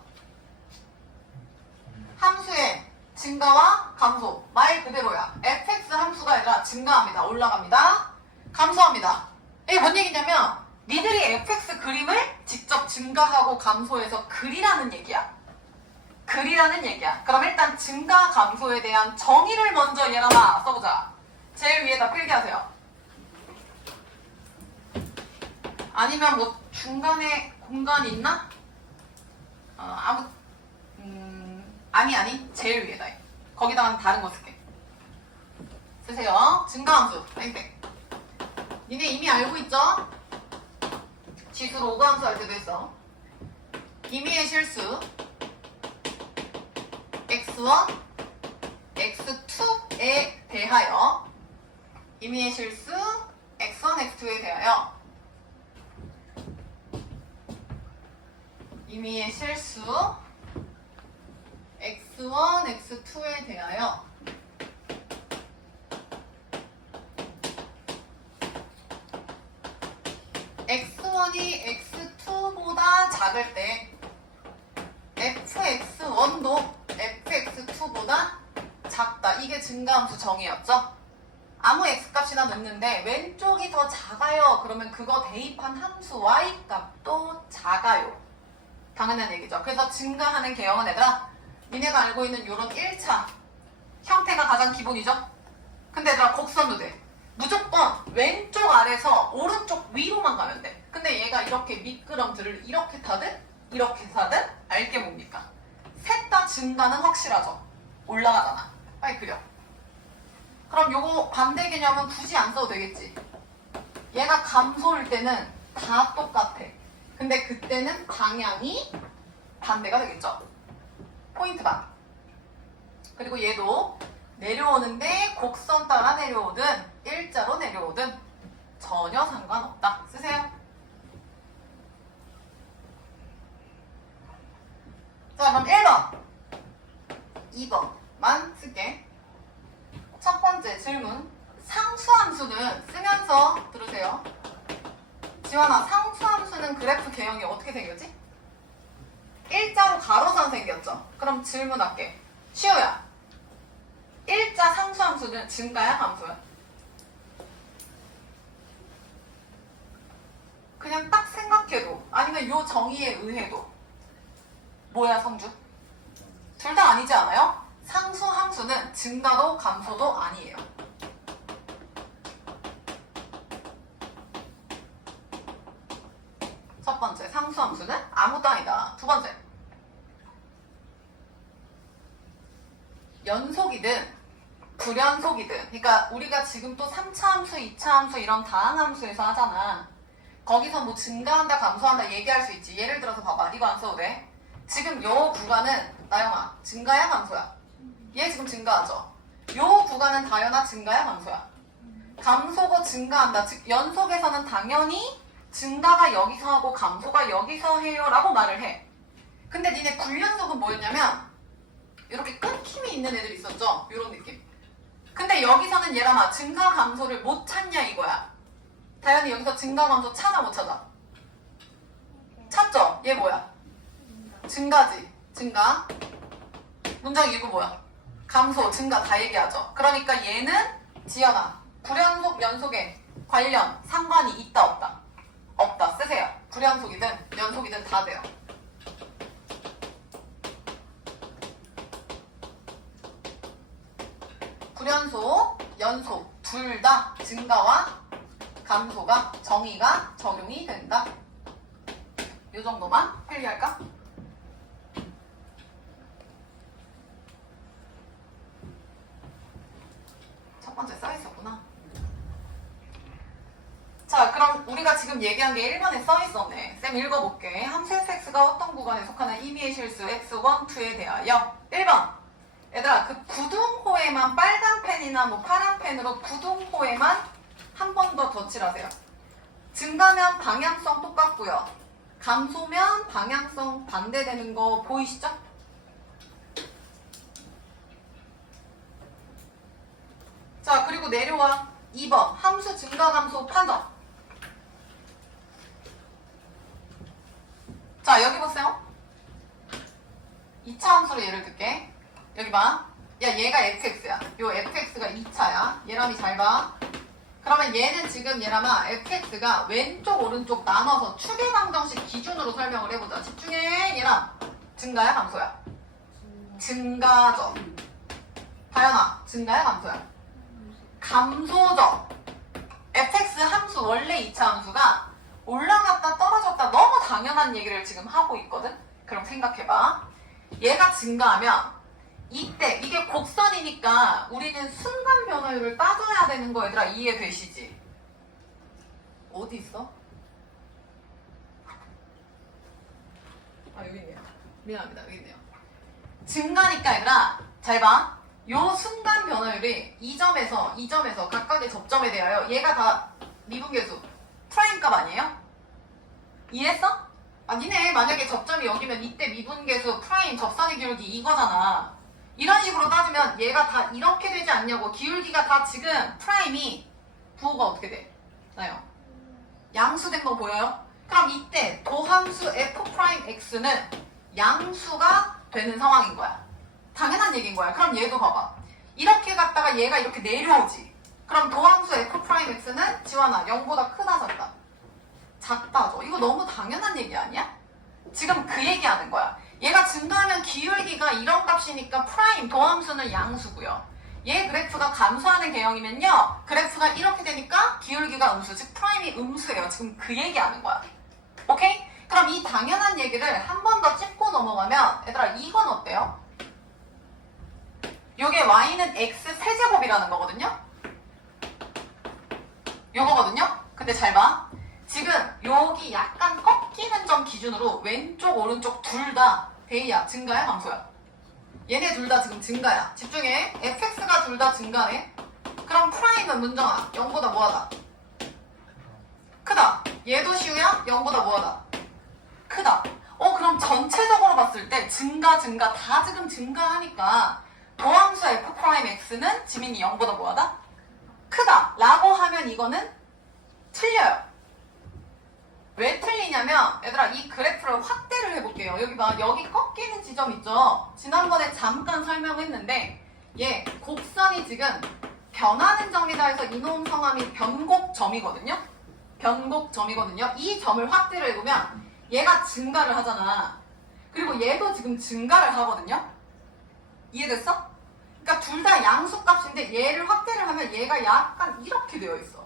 함수의 증가와 감소. 말 그대로야. fx 함수가 아니라 증가합니다. 올라갑니다. 감소합니다. 이게 뭔 얘기냐면 니들이 fx 그림을 직접 증가하고 감소해서 그리라는 얘기야. 그리라는 얘기야. 그럼 일단 증가 감소에 대한 정의를 먼저 얘랑아 써보자. 제일 위에다 필기하세요. 아니면 뭐 중간에 공간이 있나? 아니 제일 위에다 해. 거기다가는 다른 거 쓸게. 쓰세요. 증가함수 땡땡. 니네 이미 알고 있죠? 지수로 오가함수 할 때도 했어. 임의의 실수 x1, x2에 대하여, 임의의 실수 x1, x2에 대하여, 임의의 실수 x1, x2에 대하여 x1이 x2보다 작을 때 fx1도 fx2보다 작다. 이게 증가함수 정의였죠? 아무 x값이나 넣는데 왼쪽이 더 작아요. 그러면 그거 대입한 함수 y값도 작아요. 당연한 얘기죠. 그래서 증가하는 개형은 얘들아, 니네가 알고 있는 이런 1차 형태가 가장 기본이죠? 근데 얘들아 곡선도 돼. 무조건 왼쪽 아래서 오른쪽 위로만 가면 돼. 근데 얘가 이렇게 미끄럼틀을 이렇게 타든 이렇게 타든 알게 뭡니까? 셋 다 증가는 확실하죠? 올라가잖아. 빨리 그려. 그럼 요거 반대 개념은 굳이 안 써도 되겠지? 얘가 감소일 때는 다 똑같아. 근데 그때는 방향이 반대가 되겠죠? 포인트 반. 그리고 얘도 내려오는데 곡선 따라 내려오든 일자로 내려오든 전혀 상관없다. 쓰세요. 자, 그럼 1번, 2번만 쓸게. 첫 번째 질문. 상수함수는 쓰면서 들으세요. 지원아, 상수함수는 그래프 개형이 어떻게 생겼지? 일자로 가로선 생겼죠? 그럼 질문할게. 시우야, 일자 상수함수는 증가야, 감소야? 그냥 딱 생각해도, 아니면 요 정의에 의해도 뭐야, 성주? 둘 다 아니지 않아요? 상수함수는 증가도 감소도 아니에요. 첫 번째, 상수함수는 아무것도 아니다. 두 번째, 연속이든 불연속이든, 그러니까 우리가 지금 또 3차 함수, 2차 함수 이런 다항함수에서 하잖아. 거기서 뭐 증가한다, 감소한다 얘기할 수 있지. 예를 들어서 봐봐. 이거 안 써도 돼. 지금 요 구간은 나영아 증가야, 감소야? 얘 지금 증가하죠? 요 구간은 다연아 증가야, 감소야? 감소고 증가한다. 즉 연속에서는 당연히 증가가 여기서 하고 감소가 여기서 해요 라고 말을 해. 근데 니네 불연속은 뭐였냐면 이렇게 끊김이 있는 애들 있었죠? 이런 느낌. 근데 여기서는 얘랑아 증가 감소를 못 찾냐 이거야. 다연이 여기서 증가 감소 찾아 못 찾아? 찾죠? 얘 뭐야? 증가지. 증가. 문장 이거 뭐야? 감소, 증가 다 얘기하죠. 그러니까 얘는 지연아 불연속, 연속에 관련, 상관이 있다 없다? 없다. 쓰세요. 불연속이든 연속이든 다 돼요. 불연속, 연속 둘 다 증가와 감소가 정의가 적용이 된다. 이 정도만 필기할까? 첫 번째 써있었구나. 자, 그럼 우리가 지금 얘기한 게 1번에 써있었네. 쌤 읽어볼게. 함수 fx가 어떤 구간에 속하는 임의의 실수 x1, 2에 대하여 1번 얘들아, 그 구등호에만 빨간 펜이나 뭐 파란 펜으로 구등호에만 한 번 더 덧칠하세요. 증가면 방향성 똑같고요. 감소면 방향성 반대되는 거 보이시죠? 자, 그리고 내려와 2번 함수 증가 감소 판정. 자, 여기 보세요. 2차 함수로 예를 들게. 여기 봐. 야, 얘가 fx야. 요 fx가 2차야. 얘람이 잘 봐. 그러면 얘는 지금 얘람아 fx가 왼쪽 오른쪽 나눠서 추계방정식 기준으로 설명을 해보자. 집중해. 얘람 증가야 감소야? 증가죠. 다현아 증가야 감소야? 감소죠. fx 함수 원래 2차 함수가 올라갔다 떨어졌다 너무 당연한 얘기를 지금 하고 있거든. 그럼 생각해봐. 얘가 증가하면 이때 이게 곡선이니까 우리는 순간 변화율을 따져야 되는 거 얘들아 이해되시지? 어디 있어? 아 여기 있네요. 미안합니다. 여기 있네요. 증가니까 얘들아 잘 봐. 요 순간 변화율이 이 점에서 각각의 접점에 대하여 얘가 다 미분계수 프라임 값 아니에요? 이해했어? 아니네. 만약에 접점이 여기면 이때 미분계수 프라임 접선의 기울기 이거잖아. 이런 식으로 따지면 얘가 다 이렇게 되지 않냐고. 기울기가 다 지금 프라임이 부호가 어떻게 돼? 나요. 양수된 거 보여요? 그럼 이때 도함수 f'x는 양수가 되는 상황인 거야. 당연한 얘기인 거야. 그럼 얘도 봐봐. 이렇게 갔다가 얘가 이렇게 내려오지. 그럼 도함수 f'x는 지원아 0보다 크다 작다? 작다죠. 이거 너무 당연한 얘기 아니야? 지금 그 얘기하는 거야. 얘가 증가하면 기울기가 이런 값이니까 프라임 도함수는 양수고요. 얘 그래프가 감소하는 개형이면요. 그래프가 이렇게 되니까 기울기가 음수, 즉 프라임이 음수예요. 지금 그 얘기하는 거야. 오케이? 그럼 이 당연한 얘기를 한 번 더 짚고 넘어가면 얘들아 이건 어때요? 요게 y는 x 세제곱이라는 거거든요? 요거거든요? 근데 잘 봐. 지금 여기 약간 꺾이는 점 기준으로 왼쪽 오른쪽 둘 다 대이야 증가야 감소야? 얘네 둘 다 지금 증가야. 집중해. fx가 둘 다 증가네. 그럼 프라임은 문정아 0보다 뭐하다? 크다. 얘도 시우야 0보다 뭐하다? 크다. 그럼 전체적으로 봤을 때 증가 다 지금 증가하니까 도함수 f'x는 지민이 0보다 뭐하다? 크다 라고 하면 이거는 틀려요. 왜 틀리냐면 얘들아 이 그래프를 확대를 해볼게요. 여기 봐. 여기 꺾이는 지점 있죠? 지난번에 잠깐 설명했는데 얘 곡선이 지금 변하는 점이다 해서 이놈 성함이 변곡점이거든요? 변곡점이거든요. 이 점을 확대를 해보면 얘가 증가를 하잖아. 그리고 얘도 지금 증가를 하거든요? 이해됐어? 그러니까 둘 다 양수값인데 얘를 확대를 하면 얘가 약간 이렇게 되어 있어.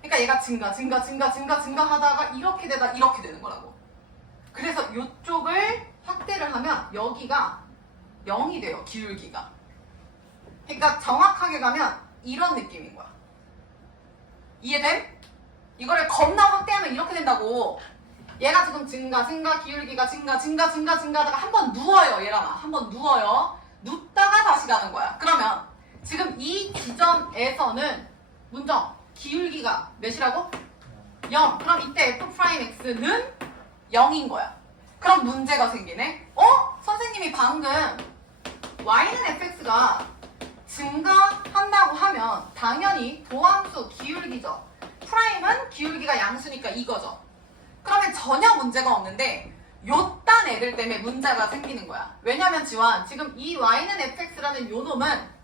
그러니까 얘가 증가 하다가 이렇게 되다 이렇게 되는 거라고. 그래서 이쪽을 확대를 하면 여기가 0이 돼요. 기울기가. 그러니까 정확하게 가면 이런 느낌인 거야. 이해됨? 이거를 겁나 확대하면 이렇게 된다고. 얘가 지금 증가 기울기가 증가 하다가 한번 누워요. 얘랑아 한번 누워요. 눕다가 다시 가는 거야. 그러면 지금 이 지점에서는 문정 기울기가 몇이라고? 0. 그럼 이때 f'x는 0인 거야. 그럼 문제가 생기네. 선생님이 방금 y는 fx가 증가한다고 하면 당연히 도함수 기울기죠. 프라임은 기울기가 양수니까 이거죠. 그러면 전혀 문제가 없는데 요딴 애들 때문에 문제가 생기는 거야. 왜냐면 지원 지금 이 y는 fx라는 요 놈은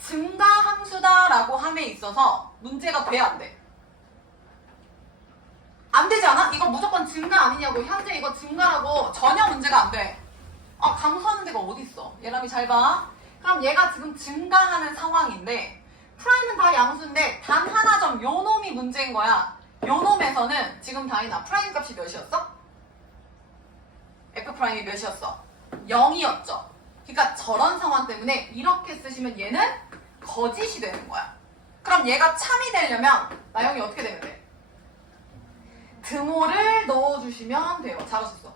증가 함수다라고 함에 있어서 문제가 돼 안 돼? 안 되지 않아? 이거 무조건 증가 아니냐고. 현재 이거 증가라고 전혀 문제가 안 돼. 감소하는 데가 어디 있어? 얘람이 잘 봐. 그럼 얘가 지금 증가하는 상황인데 프라임은 다 양수인데 단 하나 점 요 놈이 문제인 거야. 요 놈에서는 지금 다이나 프라임 값이 몇이었어? F 프라임이 몇이었어? 0이었죠. 그러니까 저런 상황 때문에 이렇게 쓰시면 얘는 거짓이 되는 거야. 그럼 얘가 참이 되려면 나영이 어떻게 되면 돼? 등호를 넣어주시면 돼요. 잘하셨어.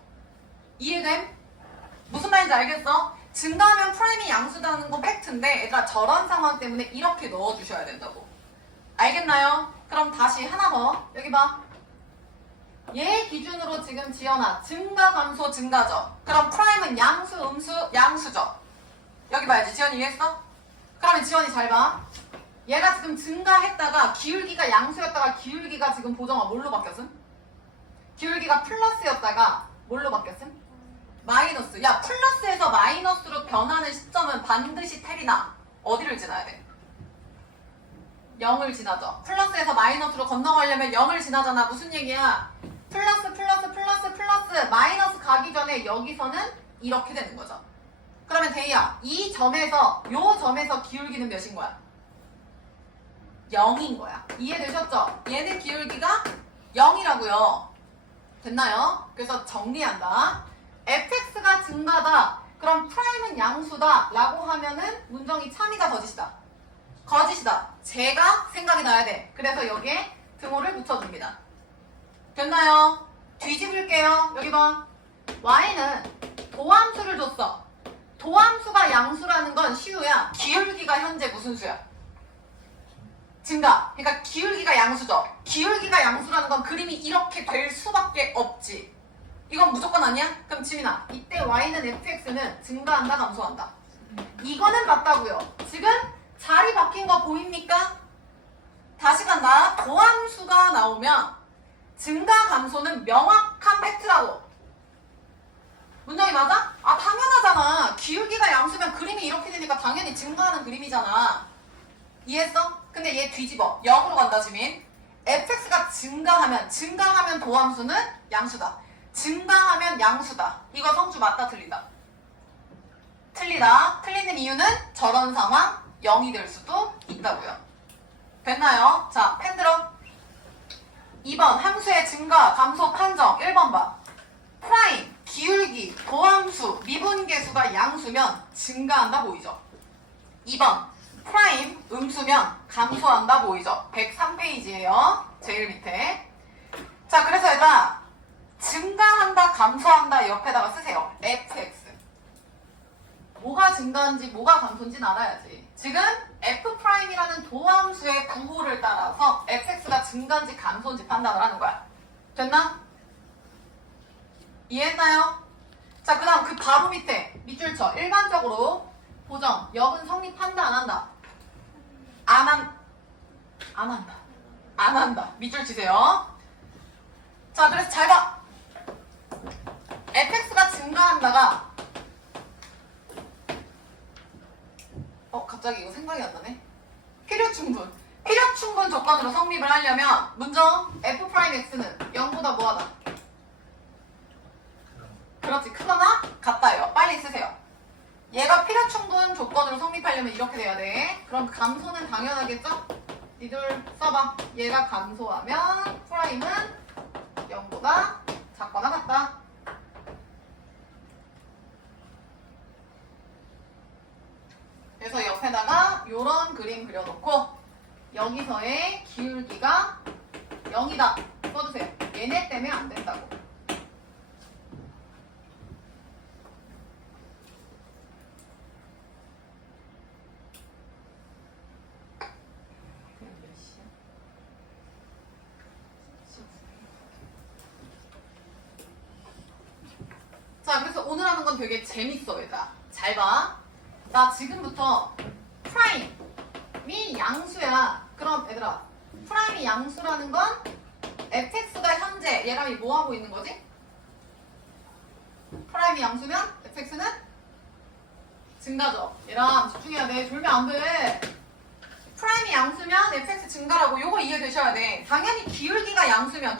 이해됨? 무슨 말인지 알겠어? 증가하면 프라임이 양수다는 거 팩트인데 얘들아 저런 상황 때문에 이렇게 넣어주셔야 된다고. 알겠나요? 그럼 다시 하나 더. 여기 봐. 얘 기준으로 지금 지연아 증가 감소 증가죠. 그럼 프라임은 양수 음수 양수죠. 여기 봐야지. 지연이 이해했어? 그러면 지연이 잘 봐. 얘가 지금 증가했다가 기울기가 양수였다가 기울기가 지금 보정아 뭘로 바뀌었음? 기울기가 플러스였다가 뭘로 바뀌었음? 마이너스. 야 플러스에서 마이너스로 변하는 시점은 반드시 테리나 어디를 지나야 돼? 0을 지나죠. 플러스에서 마이너스로 건너가려면 0을 지나잖아. 무슨 얘기야? 플러스 플러스 플러스 플러스 마이너스 가기 전에 여기서는 이렇게 되는 거죠. 그러면 데이야 이 점에서 요 점에서 기울기는 몇인 거야? 0인 거야. 이해되셨죠? 얘는 기울기가 0이라고요. 됐나요? 그래서 정리한다. fx가 증가다. 그럼 프라임은 양수다 라고 하면은 문정이 참이다 거짓이다? 거짓이다. 제가 생각이 나야 돼. 그래서 여기에 등호를 붙여줍니다. 됐나요? 뒤집을게요. 여기 봐. y는 도함수를 줬어. 도함수가 양수라는 건 시우야. 기울기가 현재 무슨 수야? 증가. 그러니까 기울기가 양수죠. 기울기가 양수라는 건 그림이 이렇게 될 수밖에 없지. 이건 무조건 아니야? 그럼 지민아, 이때 y는 fx는 증가한다 감소한다? 이거는 맞다고요. 지금 자리 바뀐 거 보입니까? 다시 간다. 도함수가 나오면 증가 감소는 명확한 팩트라고. 문장이 맞아? 아 당연하잖아. 기울기가 양수면 그림이 이렇게 되니까 당연히 증가하는 그림이잖아. 이해했어? 근데 얘 뒤집어. 역으로 간다 지민. fx가 증가하면 도함수는 양수다. 증가하면 양수다. 이거 성주 맞다 틀리다? 틀리다. 틀리는 이유는 저런 상황 0이 될 수도 있다고요. 됐나요? 자, 펜 들어. 2번 함수의 증가, 감소 판정. 1번 봐. 프라임, 기울기, 도함수, 미분계수가 양수면 증가한다 보이죠? 2번 프라임, 음수면 감소한다 보이죠? 103페이지예요. 제일 밑에. 자, 그래서 얘들아 증가한다, 감소한다 옆에다가 쓰세요. fx. 뭐가 증가인지 뭐가 감소인지는 알아야지. 지금 f'이라는 도함수의 구호를 따라서 fx가 증가인지 감소인지 판단을 하는 거야. 됐나? 이해했나요? 자, 그 다음 그 바로 밑에 밑줄 쳐. 일반적으로 보정, 역은 성립한다 안 한다? 안 한다. 안 한다. 밑줄 치세요. 자, 그래서 잘 봐. fx가 증가한다가 갑자기 이거 생각이 안 나네. 필요 충분 조건으로 성립을 하려면 문정 f'x는 0보다 뭐하다? 그렇지. 크거나 같다요. 빨리 쓰세요. 얘가 필요 충분 조건으로 성립하려면 이렇게 돼야 돼. 그럼 감소는 당연하겠죠? 니들 써봐. 얘가 감소하면 프라임은 0보다 작거나 같다. 그래서 옆에다가 요런 그림 그려놓고 여기서의 기울기가 0이다 써주세요. 얘네 때문에 안 된다고. 자, 그래서 오늘 하는 건 되게 재밌어 얘들아. 잘 봐. 나 지금부터 프라임이 양수야. 그럼 얘들아 프라임이 양수라는 건 fx가 현재 얘랑 뭐 하고 있는 거지? 프라임이 양수면 fx는 증가죠. 얘랑 집중해야 돼. 졸면 안 돼. 프라임이 양수면 fx 증가라고. 요거 이해되셔야 돼. 당연히 기울기가 양수면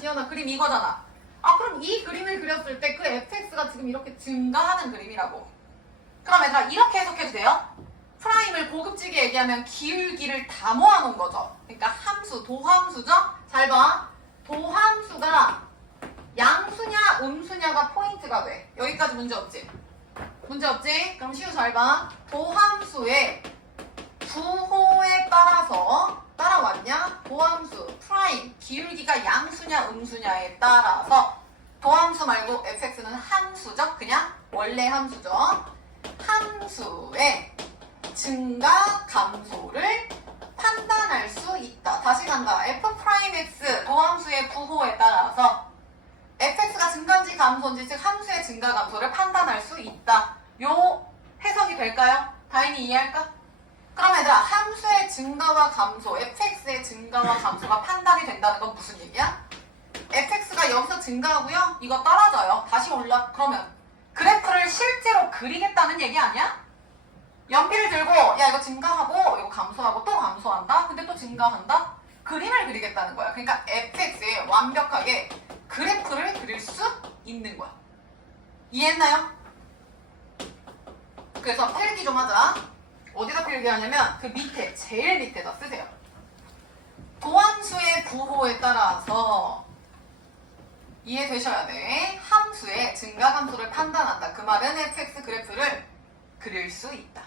지연아 그림 이거잖아. 아 그럼 이 그림을 그렸을 때 그 fx가 지금 이렇게 증가하는 그림이라고. 그럼 얘들아 이렇게 해석해도 돼요? 프라임을 고급지게 얘기하면 기울기를 다 모아놓은 거죠. 그러니까 함수, 도함수죠? 잘 봐. 도함수가 양수냐 음수냐가 포인트가 돼. 여기까지 문제 없지? 문제 없지? 그럼 시우 잘 봐. 도함수의 부호에 따라서 따라왔냐? 도함수, 프라임, 기울기가 양수냐 음수냐에 따라서 도함수 말고 fx는 함수죠? 그냥 원래 함수죠? 함수의 증가 감소를 판단할 수 있다. 다시 간다. f'x 도함수의 부호에 따라서 fx가 증가인지 감소인지 즉 함수의 증가 감소를 판단할 수 있다. 요 해석이 될까요? 다인이 이해할까? 그럼 얘들아 함수의 증가와 감소, fx의 증가와 감소가 판단이 된다는 건 무슨 얘기야? fx가 여기서 증가하고요. 이거 떨어져요. 다시 올라. 그러면 그래프를 실제로 그리겠다는 얘기 아니야? 연필을 들고 야 이거 증가하고 이거 감소하고 또 감소한다? 근데 또 증가한다? 그림을 그리겠다는 거야. 그러니까 fx에 완벽하게 그래프를 그릴 수 있는 거야. 이해했나요? 그래서 필기 좀 하자. 어디다 필기하냐면 그 밑에 제일 밑에다 쓰세요. 도함수의 부호에 따라서 이해되셔야 돼. 함수의 증가 감소를 판단한다. 그 말은 fx 그래프를 그릴 수 있다.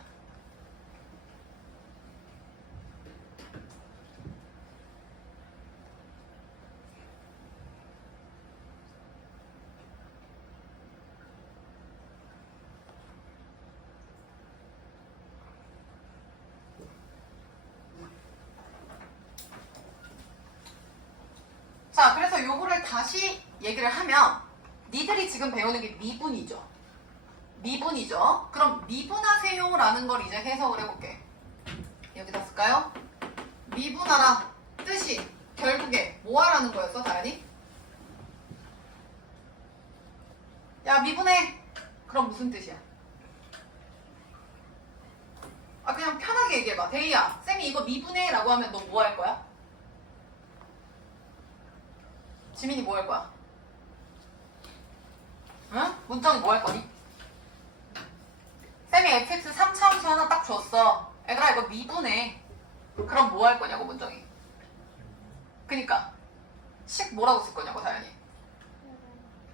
자, 그래서 요거를 다시 얘기를 하면 니들이 지금 배우는 게 미분이죠. 미분이죠. 그럼 미분하세요 라는 걸 이제 해석을 해볼게. 여기다 쓸까요? 미분하라 뜻이 결국에 뭐 하라는 거였어, 다현이? 야, 미분해. 그럼 무슨 뜻이야? 아, 그냥 편하게 얘기해봐. 데이야, 쌤이 이거 미분해 라고 하면 너 뭐 할 거야? 지민이 뭐 할 거야? 응? 문정이 뭐 할 거니? 쌤이 fx 3차함수 하나 딱 줬어. 얘들아 이거 미분해. 그럼 뭐 할 거냐고 문정이. 그니까 식 뭐라고 쓸 거냐고 다현이.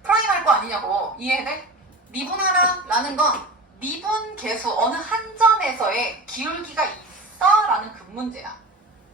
프라임 할 거 아니냐고. 이해돼? 미분하라 라는 건 미분 계수 어느 한 점에서의 기울기가 있어 라는 그 문제야.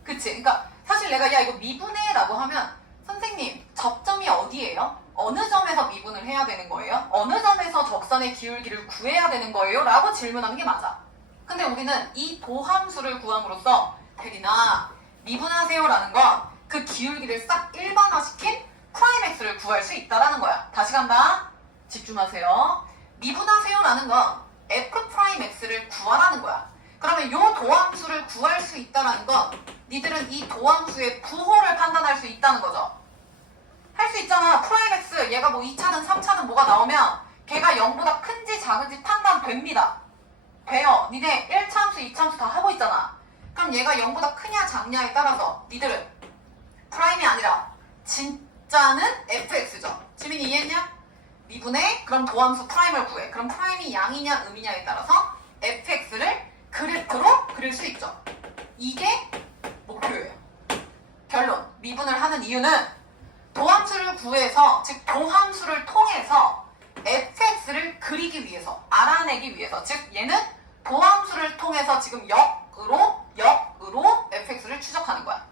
그치? 그러니까 사실 내가 야 이거 미분해 라고 하면 선생님 접점이 어디예요? 어느 점에서 미분을 해야 되는 거예요? 어느 점에서 적선의 기울기를 구해야 되는 거예요? 라고 질문하는 게 맞아. 근데 우리는 이 도함수를 구함으로써 대리나 미분하세요 라는 건 그 기울기를 싹 일반화시킨 프라임 x를 구할 수 있다라는 거야. 다시 간다. 집중하세요. 미분하세요 라는 건 f 프라임 x를 구하라는 거야. 그러면 이 도함수를 구할 수 있다라는 건 니들은 이 도함수의 부호를 판단할 수 있다는 거죠. 할 수 있잖아. 프라임 x 얘가 뭐 2차든 3차든 뭐가 나오면 걔가 0보다 큰지 작은지 판단됩니다. 돼요. 니네 1차 함수 2차 함수 다 하고 있잖아. 그럼 얘가 0보다 크냐 작냐에 따라서 니들은 프라임이 아니라 진짜는 fx죠. 지민이 이해했냐? 미분해? 그럼 도함수 프라임을 구해. 그럼 프라임이 양이냐 음이냐에 따라서 fx를 그래프로 그릴 수 있죠. 이게 목표예요. 결론. 미분을 하는 이유는 도함수를 구해서, 즉 도함수를 통해서 fx를 그리기 위해서, 알아내기 위해서. 즉 얘는 도함수를 통해서 지금 역으로 fx를 추적하는 거야.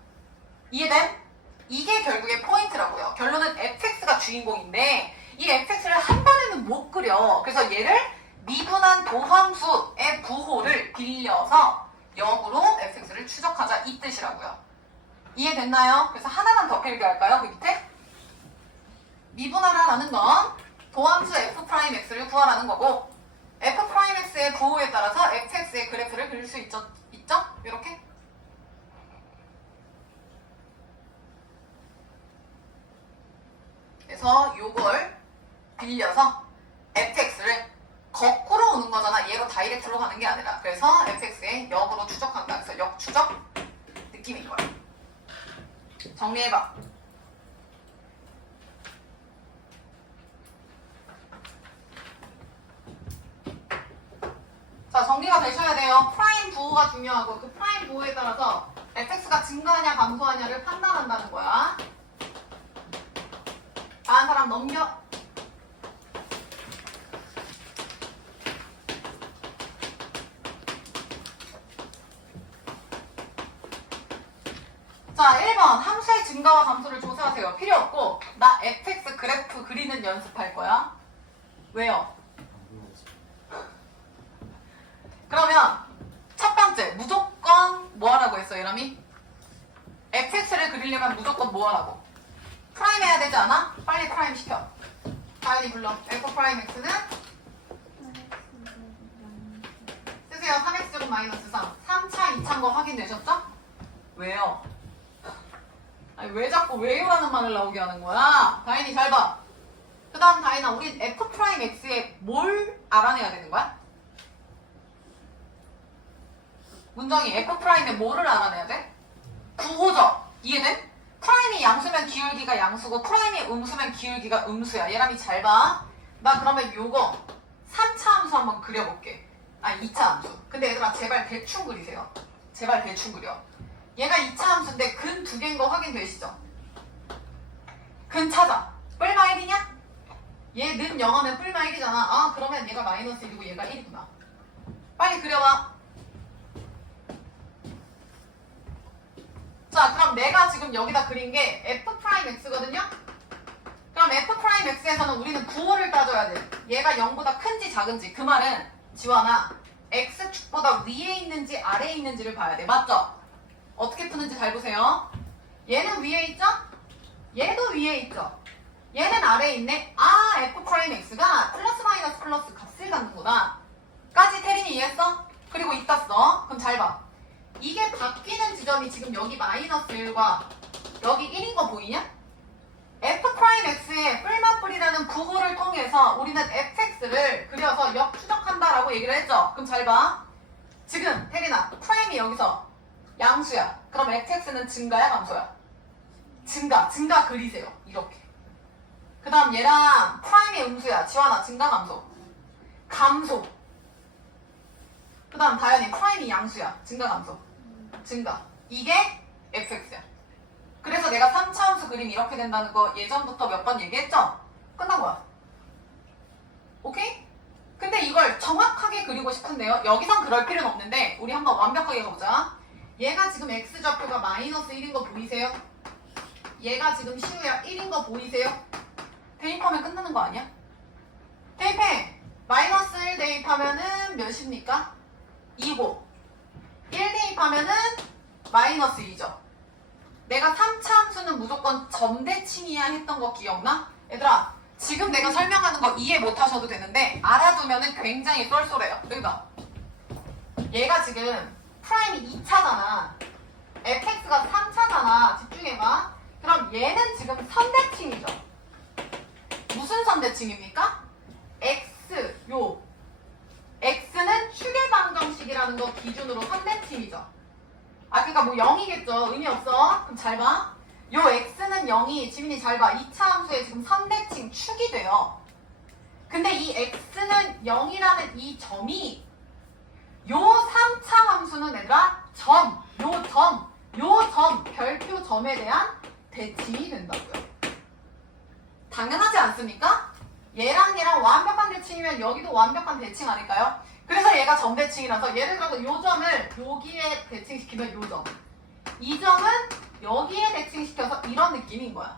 이해됨? 이게 결국에 포인트라고요. 결론은 fx가 주인공인데 이 fx를 한 번에는 못 그려. 그래서 얘를 미분한 도함수의 부호를 빌려서 역으로 fx를 추적하자 이 뜻이라고요. 이해됐나요? 그래서 하나만 더 필기할까요? 그 밑에? 미분하라라는 건 도함수 f'x를 구하라는 거고 f'x의 부호에 따라서 fx의 그래프를 그릴 수 있죠? 이렇게? 그래서 요걸 빌려서 fx를 거꾸로 오는 거잖아. 얘로 다이렉트로 가는 게 아니라. 그래서 fx의 역으로 추적한다. 그래서 역추적 느낌인 거야. 정리해봐. 자, 정리가 되셔야 돼요. 프라임 부호가 중요하고 그 프라임 부호에 따라서 fx가 증가하냐 감소하냐를 판단한다는 거야. 다른 사람 넘겨. 자, 1번 함수의 증가와 감소를 조사하세요. 필요 없고 나 fx 그래프 그리는 연습할 거야. 왜요? 그러면 첫 번째 무조건 뭐 하라고 했어, 예람이? fx를 그리려면 무조건 뭐 하라고? 프라임 해야 되지 않아? 빨리 프라임 시켜. 다현이 불러. f 프라임 x는 쓰세요. 3x제곱 마이너스 3. 3차 2차인 거 확인되셨죠? 왜요? 아니, 왜 자꾸 왜요라는 말을 나오게 하는 거야? 다현이 잘 봐. 그 다음 다현아, 우린 f 프라임 x에 뭘 알아내야 되는 거야? 문정이 f 프라임에 뭐를 알아내야 돼? 부호죠. 이해돼? 프라임이 양수면 기울기가 양수고 프라임이 음수면 기울기가 음수야. 예람이 잘 봐. 나 그러면 요거 3차 함수 한번 그려볼게. 아니 2차 함수. 근데 얘들아 제발 대충 그리세요. 제발 대충 그려. 얘가 2차 함수인데 근 두 개인 거 확인되시죠? 근 찾아. 뿔마 1이냐? 얘는 0하면 뿔마 1이잖아. 아 그러면 얘가 마이너스 1이고 얘가 1이구나. 빨리 그려봐. 자, 그럼 내가 지금 여기다 그린 게 f'x거든요? 그럼 f'x에서는 우리는 부호를 따져야 돼. 얘가 0보다 큰지 작은지. 그 말은 지원아, x축보다 위에 있는지 아래에 있는지를 봐야 돼. 맞죠? 어떻게 푸는지 잘 보세요. 얘는 위에 있죠? 얘도 위에 있죠? 얘는 아래에 있네? 아, f'x가 플러스 마이너스 플러스 값을 갖는구나. 까지 태린이 이해했어? 그리고 이따 써. 그럼 잘 봐. 이게 바뀌는 지점이 지금 여기 마이너스 1과 여기 1인 거 보이냐? f'x의 뿔맛뿔이라는 부호를 통해서 우리는 fx를 그려서 역추적한다라고 얘기를 했죠? 그럼 잘 봐. 지금 혜린아, 프라임이 여기서 양수야. 그럼 fx는 증가야 감소야? 증가 그리세요. 이렇게. 그 다음 얘랑 프라임이 음수야. 지환아, 증가 감소? 감소. 그 다음 다현이 프라임이 양수야. 증가 감소? 증가. 이게 fx야. 그래서 내가 3차 함수 그림 이렇게 된다는 거 예전부터 몇 번 얘기했죠? 끝난 거야. 오케이? 근데 이걸 정확하게 그리고 싶은데요. 여기선 그럴 필요는 없는데 우리 한번 완벽하게 가보자. 얘가 지금 x좌표가 마이너스 1인 거 보이세요? 얘가 지금 시우야 1인 거 보이세요? 대입하면 끝나는 거 아니야? 대입해! 마이너스 1 대입하면은 몇입니까? 2고 1 대입하면은 마이너스 2죠. 내가 3차 함수는 무조건 점대칭이야 했던 거 기억나? 얘들아 지금 내가 설명하는 거 이해 못 하셔도 되는데 알아두면은 굉장히 쏠쏠해요. 여기 봐. 얘가 지금 프라임이 2차잖아. fx가 3차잖아. 집중해봐. 그럼 얘는 지금 선대칭이죠. 무슨 선대칭입니까? x는 휴계방정식이라는 거 기준으로 선대칭이죠. 아 그러니까 뭐 0이겠죠. 의미 없어. 그럼 잘 봐. 요 x는 0이 지민이 잘 봐. 2차 함수에 지금 선대칭 축이 돼요. 근데 이 x는 0이라는 이 점이 요 3차 함수는 얘들아 요 점 별표 점에 대한 대칭이 된다고요. 당연하지 않습니까? 얘랑 얘랑 완벽한 대칭이면 여기도 완벽한 대칭 아닐까요? 그래서 얘가 점대칭이라서 예를 들어서 요 점을 여기에 대칭시키면 요 점, 이 점은 여기에 대칭시켜서 이런 느낌인 거야.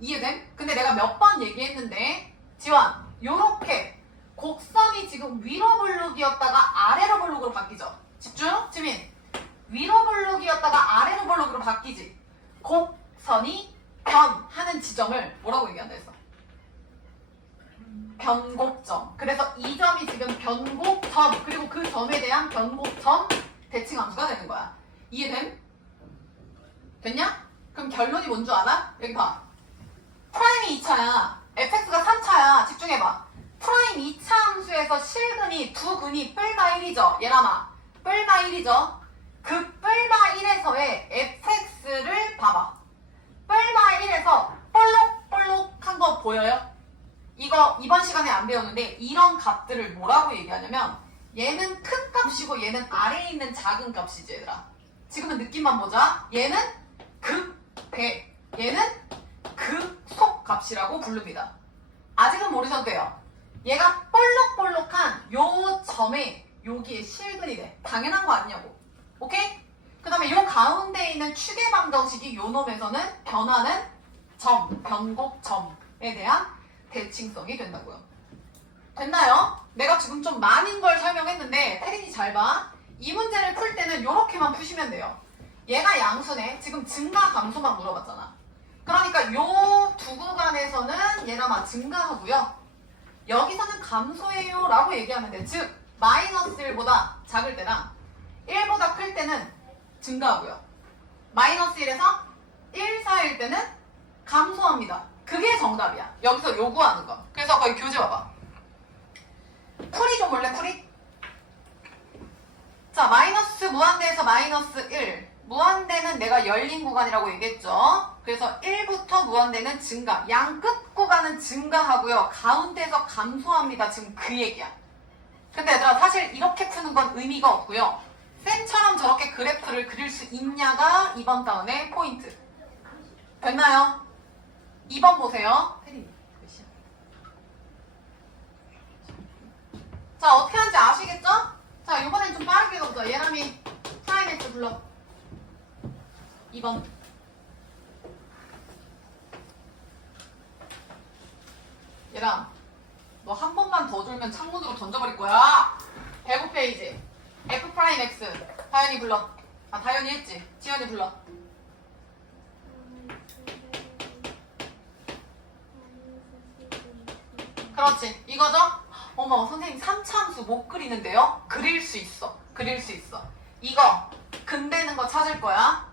이해됨? 근데 내가 몇 번 얘기했는데 지원, 요렇게 곡선이 지금 위로 볼록이었다가 아래로 볼록으로 바뀌죠. 집중! 지민! 위로 볼록이었다가 아래로 볼록으로 바뀌지. 곡선이 변하는 지점을 뭐라고 얘기한다 했어? 변곡점. 그래서 이 점이 지금 변곡점, 그리고 그 점에 대한 변곡점 대칭 함수가 되는 거야. 이해됨? 됐냐? 그럼 결론이 뭔 줄 알아? 여기 봐. 프라임이 2차야. fx가 3차야. 집중해봐. 프라임 2차 함수에서 실근이 두 근이 뿔마 1이죠. 얘라마. 뿔마 1이죠. 그 뿔마 1에서의 fx를 봐봐. 뿔마 1에서 볼록볼록한 거 보여요? 이거 이번 시간에 안 배웠는데 이런 값들을 뭐라고 얘기하냐면 얘는 큰 값이고 얘는 아래에 있는 작은 값이지 얘들아. 지금은 느낌만 보자. 얘는 극대, 얘는 극속 값이라고 부릅니다. 아직은 모르셔도 돼요. 얘가 볼록볼록한 요 점에 여기에 실근이 돼. 당연한 거 아니냐고. 오케이? 그 다음에 요 가운데 있는 축의 방정식이 요 놈에서는 변하는 점, 변곡점에 대한 대칭성이 된다고요. 됐나요? 내가 지금 좀 많은 걸 설명했는데 태린이 잘 봐. 이 문제를 풀 때는 요렇게만 푸시면 돼요. 얘가 양수네. 지금 증가 감소만 물어봤잖아. 그러니까 요 두 구간에서는 얘가 증가하고요. 여기서는 감소해요 라고 얘기하면 돼. 즉 마이너스 1보다 작을 때랑 1보다 클 때는 증가하고요. 마이너스 1에서 1 사이일 때는 감소합니다. 그게 정답이야. 여기서 요구하는 거. 그래서 거기 교재 봐봐. 풀이 좀 볼래? 풀이? 자, 마이너스 무한대에서 마이너스 1. 무한대는 내가 열린 구간이라고 얘기했죠. 그래서 1부터 무한대는 증가. 양 끝 구간은 증가하고요. 가운데에서 감소합니다. 지금 그 얘기야. 근데 얘들아 사실 이렇게 푸는 건 의미가 없고요. 쌤처럼 저렇게 그래프를 그릴 수 있냐가 이번 다운의 포인트. 됐나요? 2번 보세요. 자, 어떻게 하는지 아시겠죠? 자, 이번엔 좀 빠르게 가보자. 예람이 프라이맥스 불러. 2번. 예람, 너 한 번만 더 졸면 창문으로 던져버릴 거야. 105페이지. F 프라임 X. 다현이 불러. 아, 다현이 했지? 지현이 불러. 그렇지. 이거죠? 어머, 선생님 3차 함수 못 그리는데요? 그릴 수 있어. 그릴 수 있어. 이거 근되는 거 찾을 거야.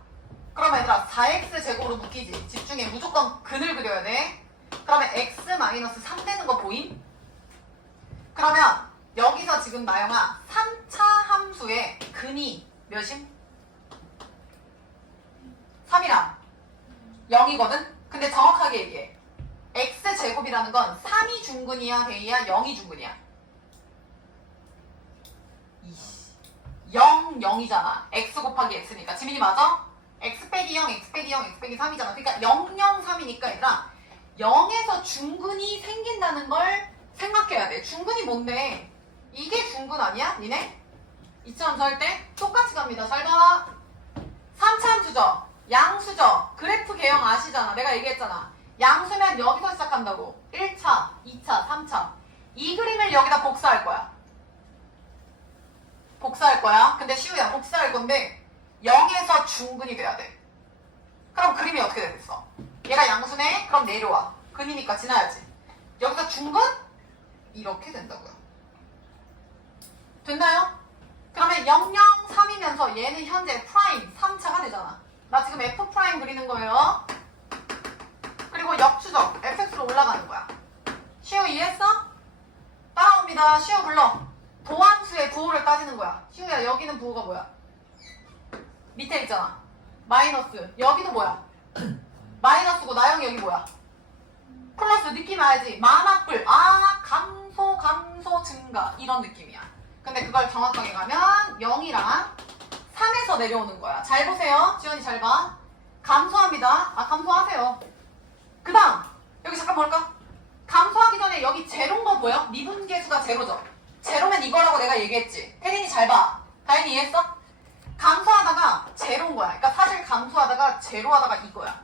그럼 얘들아 4x 제곱으로 묶이지. 집중해. 무조건 근을 그려야 돼. 그러면 x-3 되는 거 보임? 그러면 여기서 지금 나영아 3차 함수의 근이 몇임? 3이랑 0이거든? 근데 정확하게 얘기해. x제곱이라는 건 3이 중근이야, 대이야, 0이 중근이야? 0, 0이잖아. x 곱하기 x니까. 지민이 맞아? x 빼기 0, x 빼기 0, x 빼기 3이잖아. 그러니까 0, 0, 3이니까 얘들아 0에서 중근이 생긴다는 걸 생각해야 돼. 중근이 뭔데? 이게 중근 아니야? 니네? 2차 함수 할 때 똑같이 갑니다. 잘 봐. 3차 함수죠? 양수죠? 그래프 개형 아시잖아. 내가 얘기했잖아. 양수면 여기서 시작한다고. 1차, 2차, 3차. 이 그림을 여기다 복사할 거야. 복사할 거야. 근데 시우야, 복사할 건데 0에서 중근이 돼야 돼. 그럼 그림이 어떻게 되겠어? 얘가 양수네? 그럼 내려와. 근이니까 지나야지. 여기서 중근? 이렇게 된다고요. 됐나요? 그러면 0, 0, 3이면서 얘는 현재 프라임 3차가 되잖아. 나 지금 F 프라임 그리는 거예요. 그리고 역추적 fx로 올라가는 거야. 시우 이해했어? 따라옵니다. 시우 불러. 도함수의 부호를 따지는 거야. 시우야, 여기는 부호가 뭐야? 밑에 있잖아. 마이너스. 여기도 뭐야? 마이너스고 나영이 여기 뭐야? 플러스. 느낌 알지? 만화뿔. 아, 감소 증가 이런 느낌이야. 근데 그걸 정확하게 가면 0이랑 3에서 내려오는 거야. 잘 보세요. 지원이 잘 봐. 감소합니다. 아, 감소하세요. 그 다음 여기 잠깐 볼까? 감소하기 전에 여기 제로인 거 보여? 미분계수가 제로죠? 제로면 이거라고 내가 얘기했지. 태린이 잘 봐. 다현이 이해했어? 감소하다가 제로인 거야. 그러니까 사실 감소하다가 제로하다가 이거야.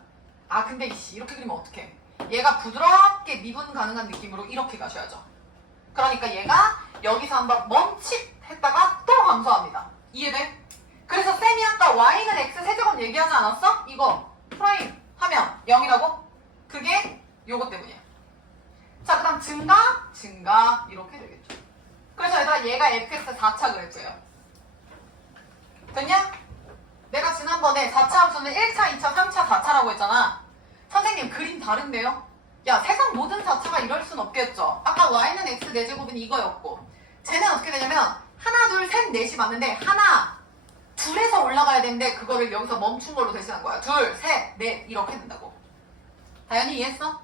아, 근데 이씨 이렇게 그리면 어떡해? 얘가 부드럽게 미분 가능한 느낌으로 이렇게 가셔야죠. 그러니까 얘가 여기서 한번 멈칫했다가 또 감소합니다. 이해돼? 그래서 쌤이 아까 y는 x 세제곱 얘기하지 않았어? 이거 프라임 하면 0이라고? 그게 요거 때문이야. 자, 그 다음 증가 이렇게 되겠죠. 그래서 얘들아 얘가 fx 4차 그랬어요. 됐냐? 내가 지난번에 4차 함수는 1차, 2차, 3차, 4차라고 했잖아. 선생님 그림 다른데요? 야, 세상 모든 4차가 이럴 순 없겠죠. 아까 y는 x 4제곱은 이거였고 쟤는 어떻게 되냐면 하나, 둘, 셋, 넷이 맞는데 하나, 둘에서 올라가야 되는데 그거를 여기서 멈춘 걸로 대신한 거야. 둘, 셋, 넷 이렇게 된다고. 다현이 이해했어?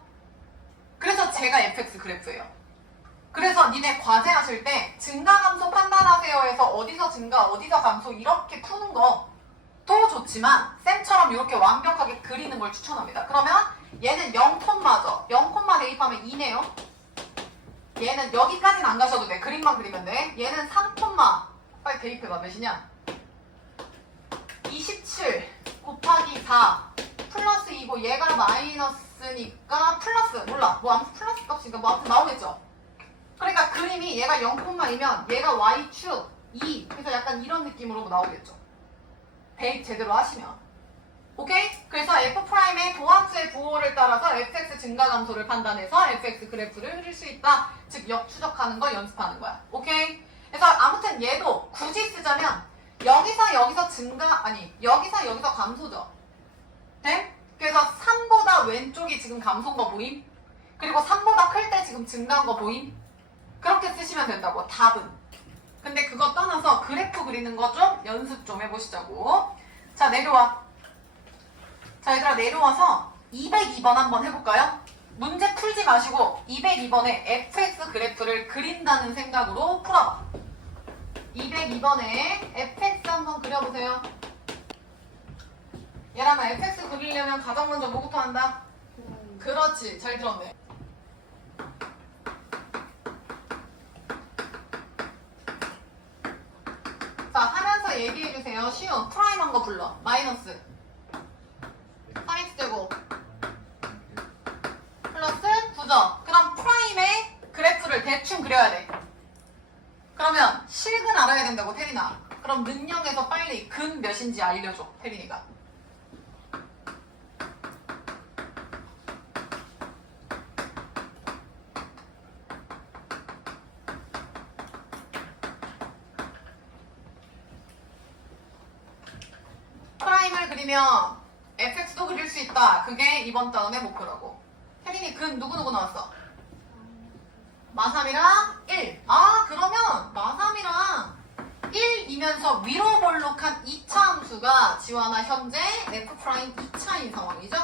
그래서 제가 fx 그래프예요. 그래서 니네 과제 하실 때 증가감소 판단하세요 어디서 증가, 어디서 감소 이렇게 푸는 거도 좋지만 쌤처럼 이렇게 완벽하게 그리는 걸 추천합니다. 그러면 얘는 0콤마죠. 0콤마 대입하면 2네요. 얘는 여기까지는 안 가셔도 돼. 그림만 그리면 돼. 얘는 3콤마 빨리 대입해봐. 몇이냐? 27 곱하기 4 플러스 2고 얘가 마이너스니까 플러스 몰라. 뭐 아무튼 플러스 값이니까 뭐 아무튼 나오겠죠. 그러니까 그림이 얘가 0콤마이면 얘가 y축 2 그래서 약간 이런 느낌으로 나오겠죠. 대입 제대로 하시면. 오케이? 그래서 f'의 도함수의 부호를 따라서 fx 증가 감소를 판단해서 fx 그래프를 그릴 수 있다. 즉 역추적하는 거 연습하는 거야. 오케이? 그래서 아무튼 얘도 굳이 쓰자면 여기서 증가 아니 여기서 감소죠. 네? 그래서 3보다 왼쪽이 지금 감소인 거 보임? 그리고 3보다 클 때 지금 증가한 거 보임? 그렇게 쓰시면 된다고. 답은. 근데 그거 떠나서 그래프 그리는 거 좀 연습 좀 해보시자고. 자 내려와. 자 얘들아 내려와서 202번 한번 해볼까요? 문제 풀지 마시고 202번에 fx 그래프를 그린다는 생각으로 풀어봐. 202번에 fx 한번 그려보세요. 얘라면 fx 그리려면 가장 먼저 뭐부터 한다? 그렇지 잘 들었네. 자 하면서 얘기해주세요. 쉬운 프라임한 거 불러. 마이너스 3x제곱 플러스 9죠. 그럼 프라임의 그래프를 대충 그려야 돼. 그러면 실근 알아야 된다고 태린아. 그럼 능력에서 빨리 근 몇인지 알려줘 태린이가. 프라임을 그리면 fx도 그릴 수 있다. 그게 이번 다음의 목표라고. 태린이 근 누구누구 나왔어? 마3이랑 1. 아 그러면 마3이랑 1이면서 위로 볼록한 2차 함수가 지원아 현재 f' 2차인 상황이죠?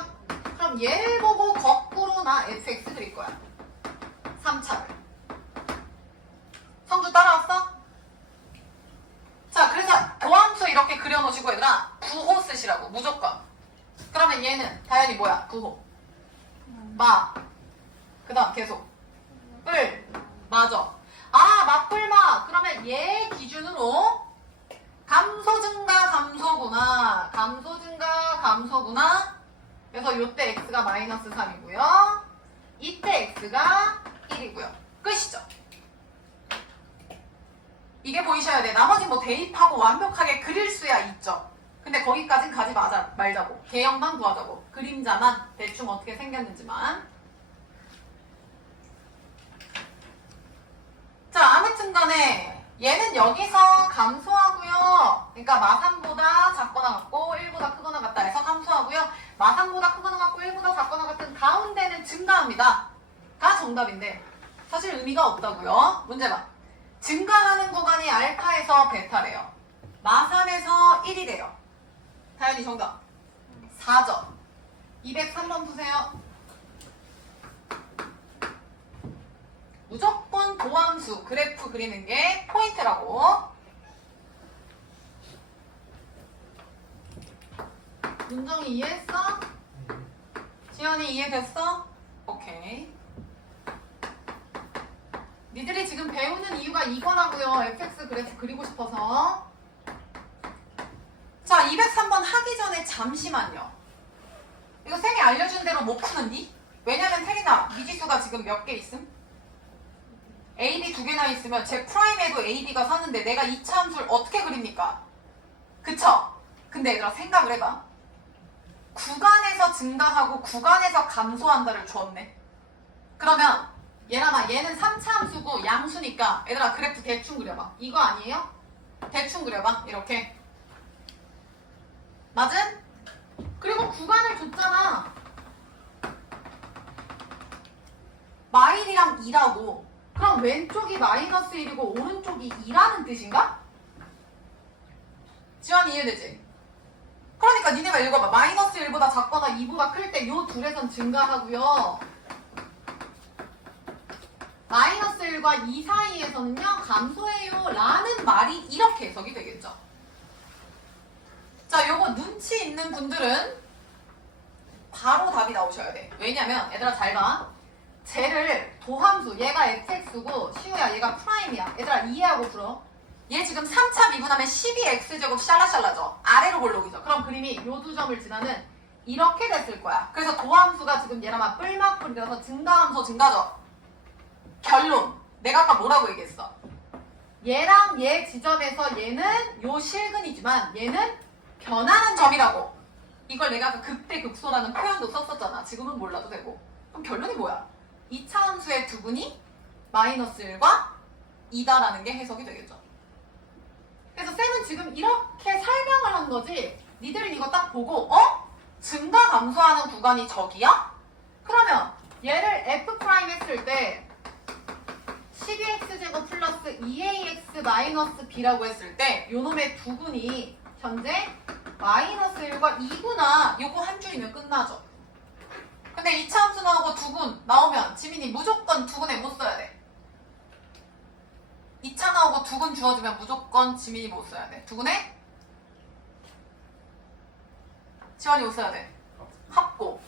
그럼 얘를 보고 거꾸로 나 fx 그릴 거야. 3차를. 성주 따라왔어? 자 그래서 도함수 이렇게 그려놓으시고 얘들아 부호 쓰시라고 무조건. 그러면 얘는 다현이 뭐야? 부호. 마. 그 다음 계속. 뿔. 맞아. 아 맞뿔마. 그러면 얘 기준으로 감소 증가 감소구나. 감소 증가 감소구나. 그래서 요때 x가 마이너스 3이고요. 이때 x가 1이고요. 끝이죠. 이게 보이셔야 돼. 나머지 뭐 대입하고 완벽하게 그릴 수야 있죠. 근데 거기까진 가지 말자고. 개형만 구하자고. 그림자만 대충 어떻게 생겼는지만. 자 아무튼 간에 얘는 여기서 감소하고요. 그러니까 마3보다 작거나 같고 1보다 크거나 같다 해서 감소하고요. 마3보다 크거나 같고 1보다 작거나 같은 가운데는 증가합니다. 가 정답인데 사실 의미가 없다고요. 문제 봐. 증가하는 구간이 알파에서 베타래요. 마3에서 1이래요. 다현이 정답 4점. 203번 푸세요. 무조건 도함수 그래프 그리는 게 포인트라고. 문정이 이해했어? 지연이 이해됐어? 오케이. 니들이 지금 배우는 이유가 이거라고요. fx 그래프 그리고 싶어서. 자 203번 하기 전에 잠시만요. 이거 쌤이 알려준 대로 못 푸는디? 왜냐면 태리나 미지수가 지금 몇 개 있음? AB 2개나 있으면 제 프라임에도 AB가 사는데 내가 2차 함수를 어떻게 그립니까? 그쵸? 근데 얘들아 생각을 해봐. 구간에서 증가하고 구간에서 감소한다를 주었네. 그러면 얘는 3차 함수고 양수니까 얘들아 그래프 대충 그려봐. 이거 아니에요? 대충 그려봐. 이렇게. 맞음? 그리고 구간을 줬잖아. 마일이랑 2라고. 그럼 왼쪽이 마이너스 1이고 오른쪽이 2라는 뜻인가? 지원이 이해되지? 그러니까 니네가 읽어봐. 마이너스 1보다 작거나 2보다 클 때 요 둘에선 증가하고요. 마이너스 1과 2 사이에서는요 감소해요 라는 말이 이렇게 해석이 되겠죠. 자, 요거 눈치 있는 분들은 바로 답이 나오셔야 돼. 왜냐면 얘들아 잘 봐. 쟤를 도함수, 얘가 fx고 시우야 얘가 프라임이야. 얘들아 이해하고 풀어. 얘 지금 3차 미분하면 12x제곱 샬라샬라죠. 아래로 볼록이죠. 그럼 그림이 요 두 점을 지나는 이렇게 됐을 거야. 그래서 도함수가 지금 얘랑 막 뿔막뿔이라서 증가함수 증가죠. 결론. 내가 아까 뭐라고 얘기했어? 얘랑 얘 지점에서 얘는 요 실근이지만 얘는 변하는 점이라고. 이걸 내가 아까 극대극소라는 표현도 썼었잖아. 지금은 몰라도 되고. 그럼 결론이 뭐야? 2차 함수의 두분이 마이너스 1과 2다라는 게 해석이 되겠죠. 그래서 쌤은 지금 이렇게 설명을 한 거지. 니들은 이거 딱 보고 증가 감소하는 구간이 저기야? 그러면 얘를 f' 했을 때 12x제곱 플러스 2ax 마이너스 b라고 했을 때 요놈의 두근이 현재 마이너스 1과 2구나. 요거 한 줄이면 끝나죠. 근데 2차 함수 나오고 두근 나오면 지민이 무조건 두근에 못 써야 돼. 2차 나오고 두근 주어주면 무조건 지민이 못 써야 돼. 두근에 지원이 못 써야 돼. 합고.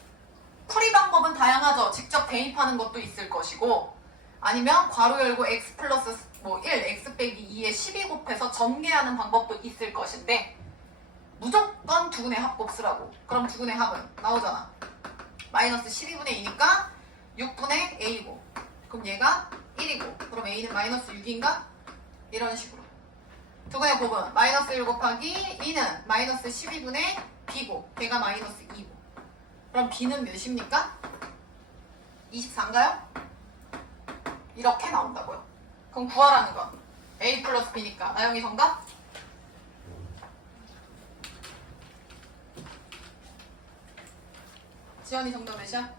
풀이 방법은 다양하죠. 직접 대입하는 것도 있을 것이고 아니면 괄호 열고 x 플러스 1, x 빼기 2에 12 곱해서 전개하는 방법도 있을 것인데 무조건 두근의 합 곱 쓰라고. 그럼 두근의 합은 나오잖아. 마이너스 12분의 2니까 6분의 a고 그럼 얘가 1이고 그럼 a는 마이너스 6인가? 이런 식으로. 두근의 곱은 마이너스 1 곱하기 2는 마이너스 12분의 b고 걔가 마이너스 2고 그럼 b는 몇입니까? 24인가요? 이렇게 나온다고요. 그럼 구하라는 건 a 플러스 b니까 나영이 정답? 지연이 정답 몇이야?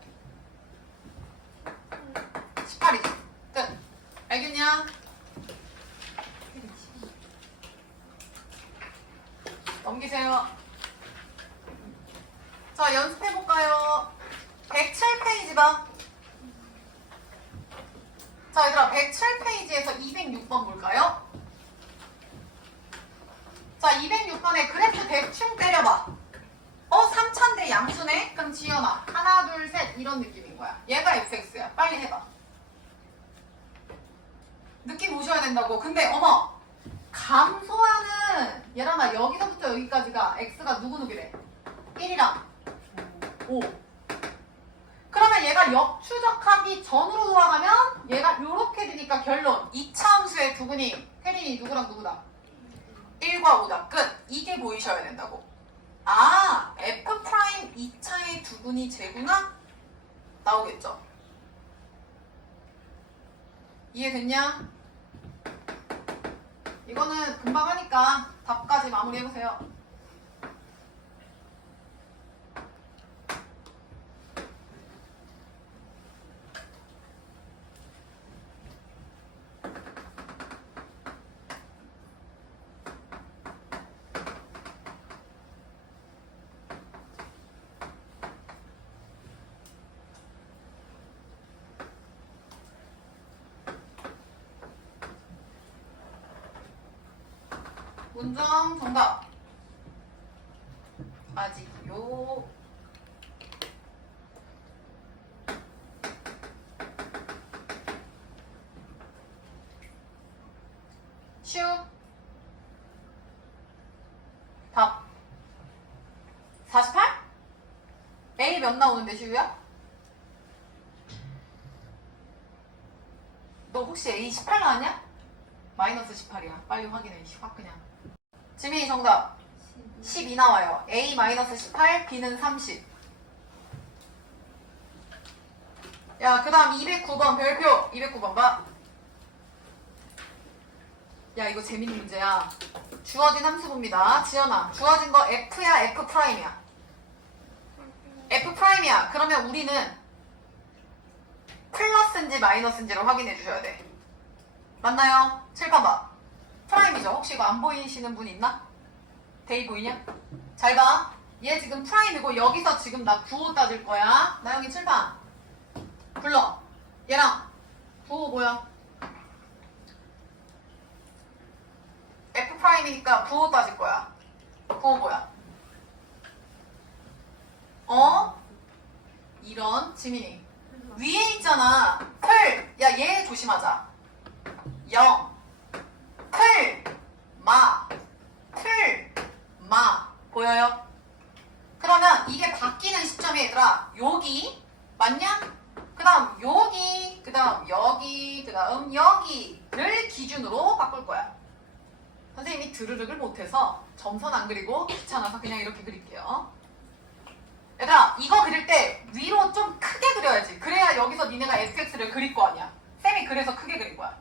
18이지. 끝. 알겠냐? 넘기세요. 자, 연습해볼까요? 107페이지 봐. 자, 얘들아 107페이지에서 206번 볼까요? 자, 206번에 그래프 대충 때려봐. 3차인데 양수네? 그럼 지연아 하나 둘 셋 이런 느낌인 거야. 얘가 fx야. 빨리 해봐. 느낌 오셔야 된다고. 근데 어머 감소하는 얘랑아 여기서부터 여기까지가 x가 누구누구래? 1이랑 5. 그러면 얘가 역추적하기 전으로 돌아가면 얘가 요렇게 되니까 결론 2차 함수의 두근이 혜린이 누구랑 누구다? 1과 5다. 끝. 이게 보이셔야 된다고. 아, f' 2차의 두근이 제구나? 나오겠죠? 이해됐냐? 이거는 금방 하니까 답까지 마무리해보세요. 문정 정답. 아직요. 슈. 답. 48? A 몇 나오는데 슈야? 너 혹시 A 18 나왔냐? 마이너스 18이야. 빨리 확인해. 확 그냥. 지민이 정답 12 나와요. A 마이너스 18, B는 30. 야, 그 다음 209번 별표. 209번 봐. 야, 이거 재밌는 문제야. 주어진 함수봅니다. 지연아, 주어진 거 F야, F'이야? F'이야. 그러면 우리는 플러스인지 마이너스인지를 확인해 주셔야 돼. 맞나요? 칠판 봐. 프라임이죠. 혹시 이거 안 보이시는 분 있나? 데이 보이냐? 잘 봐. 얘 지금 프라임이고 여기서 지금 나 9호 따질 거야. 나영이 칠판 불러. 얘랑 9호 뭐야? 프라임이니까 부호 따질 거야. 부호 뭐야? 이런 지민이 위에 있잖아. 풀. 야, 얘 조심하자. 0 풀 마 풀 마 보여요? 그러면 이게 바뀌는 시점이 얘들아 여기 맞냐? 그 다음 여기 그 다음 여기 그 다음 여기를 기준으로 바꿀 거야. 선생님이 드르륵을 못해서 점선 안 그리고 귀찮아서 그냥 이렇게 그릴게요. 얘들아 이거 그릴 때 위로 좀 크게 그려야지. 그래야 여기서 니네가 fx를 그릴 거 아니야. 쌤이 그래서 크게 그린 거야.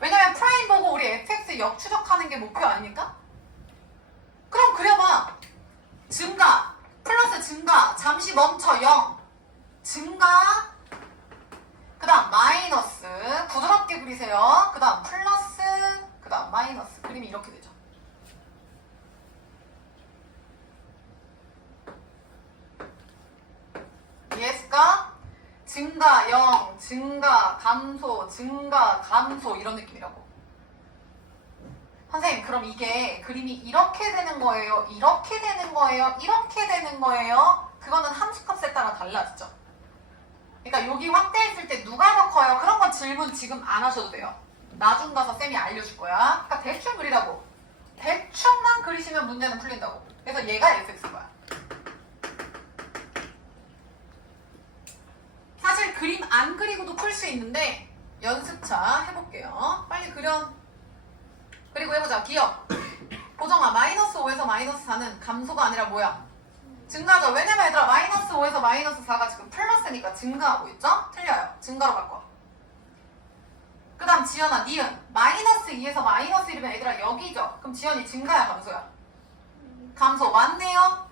왜냐면 프라임 보고 우리 fx 역추적하는 게 목표 아닙니까? 그럼 그려봐. 증가 플러스 증가 잠시 멈춰 0 증가 그 다음 마이너스 부드럽게 그리세요. 그 다음 플러스 그 다음 마이너스 그림이 이렇게 되죠. 이해했을까? 증가 0 증가 감소 이런 느낌이라고. 선생님 그럼 이게 그림이 이렇게 되는 거예요? 이렇게 되는 거예요? 이렇게 되는 거예요? 그거는 함수값에 따라 달라지죠. 그러니까 여기 확대했을 때 누가 더 커요? 그런 건 질문 지금 안 하셔도 돼요. 나중 가서 쌤이 알려줄 거야. 그러니까 대충 그리라고. 대충만 그리시면 문제는 풀린다고. 그래서 얘가 fx인 거야. 사실 그림 안 그리고도 풀 수 있는데 연습차 해볼게요. 빨리 그려. 그리고 해보자. 기억. 고정아 마이너스 5에서 마이너스 4는 감소가 아니라 뭐야? 증가죠. 왜냐면 얘들아 마이너스 5에서 마이너스 4가 지금 플러스니까 증가하고 있죠? 틀려요. 증가로 바꿔. 그 다음 지연아 니은 마이너스 2에서 마이너스 1이면 얘들아 여기죠? 그럼 지연이 증가야 감소야? 감소 맞네요?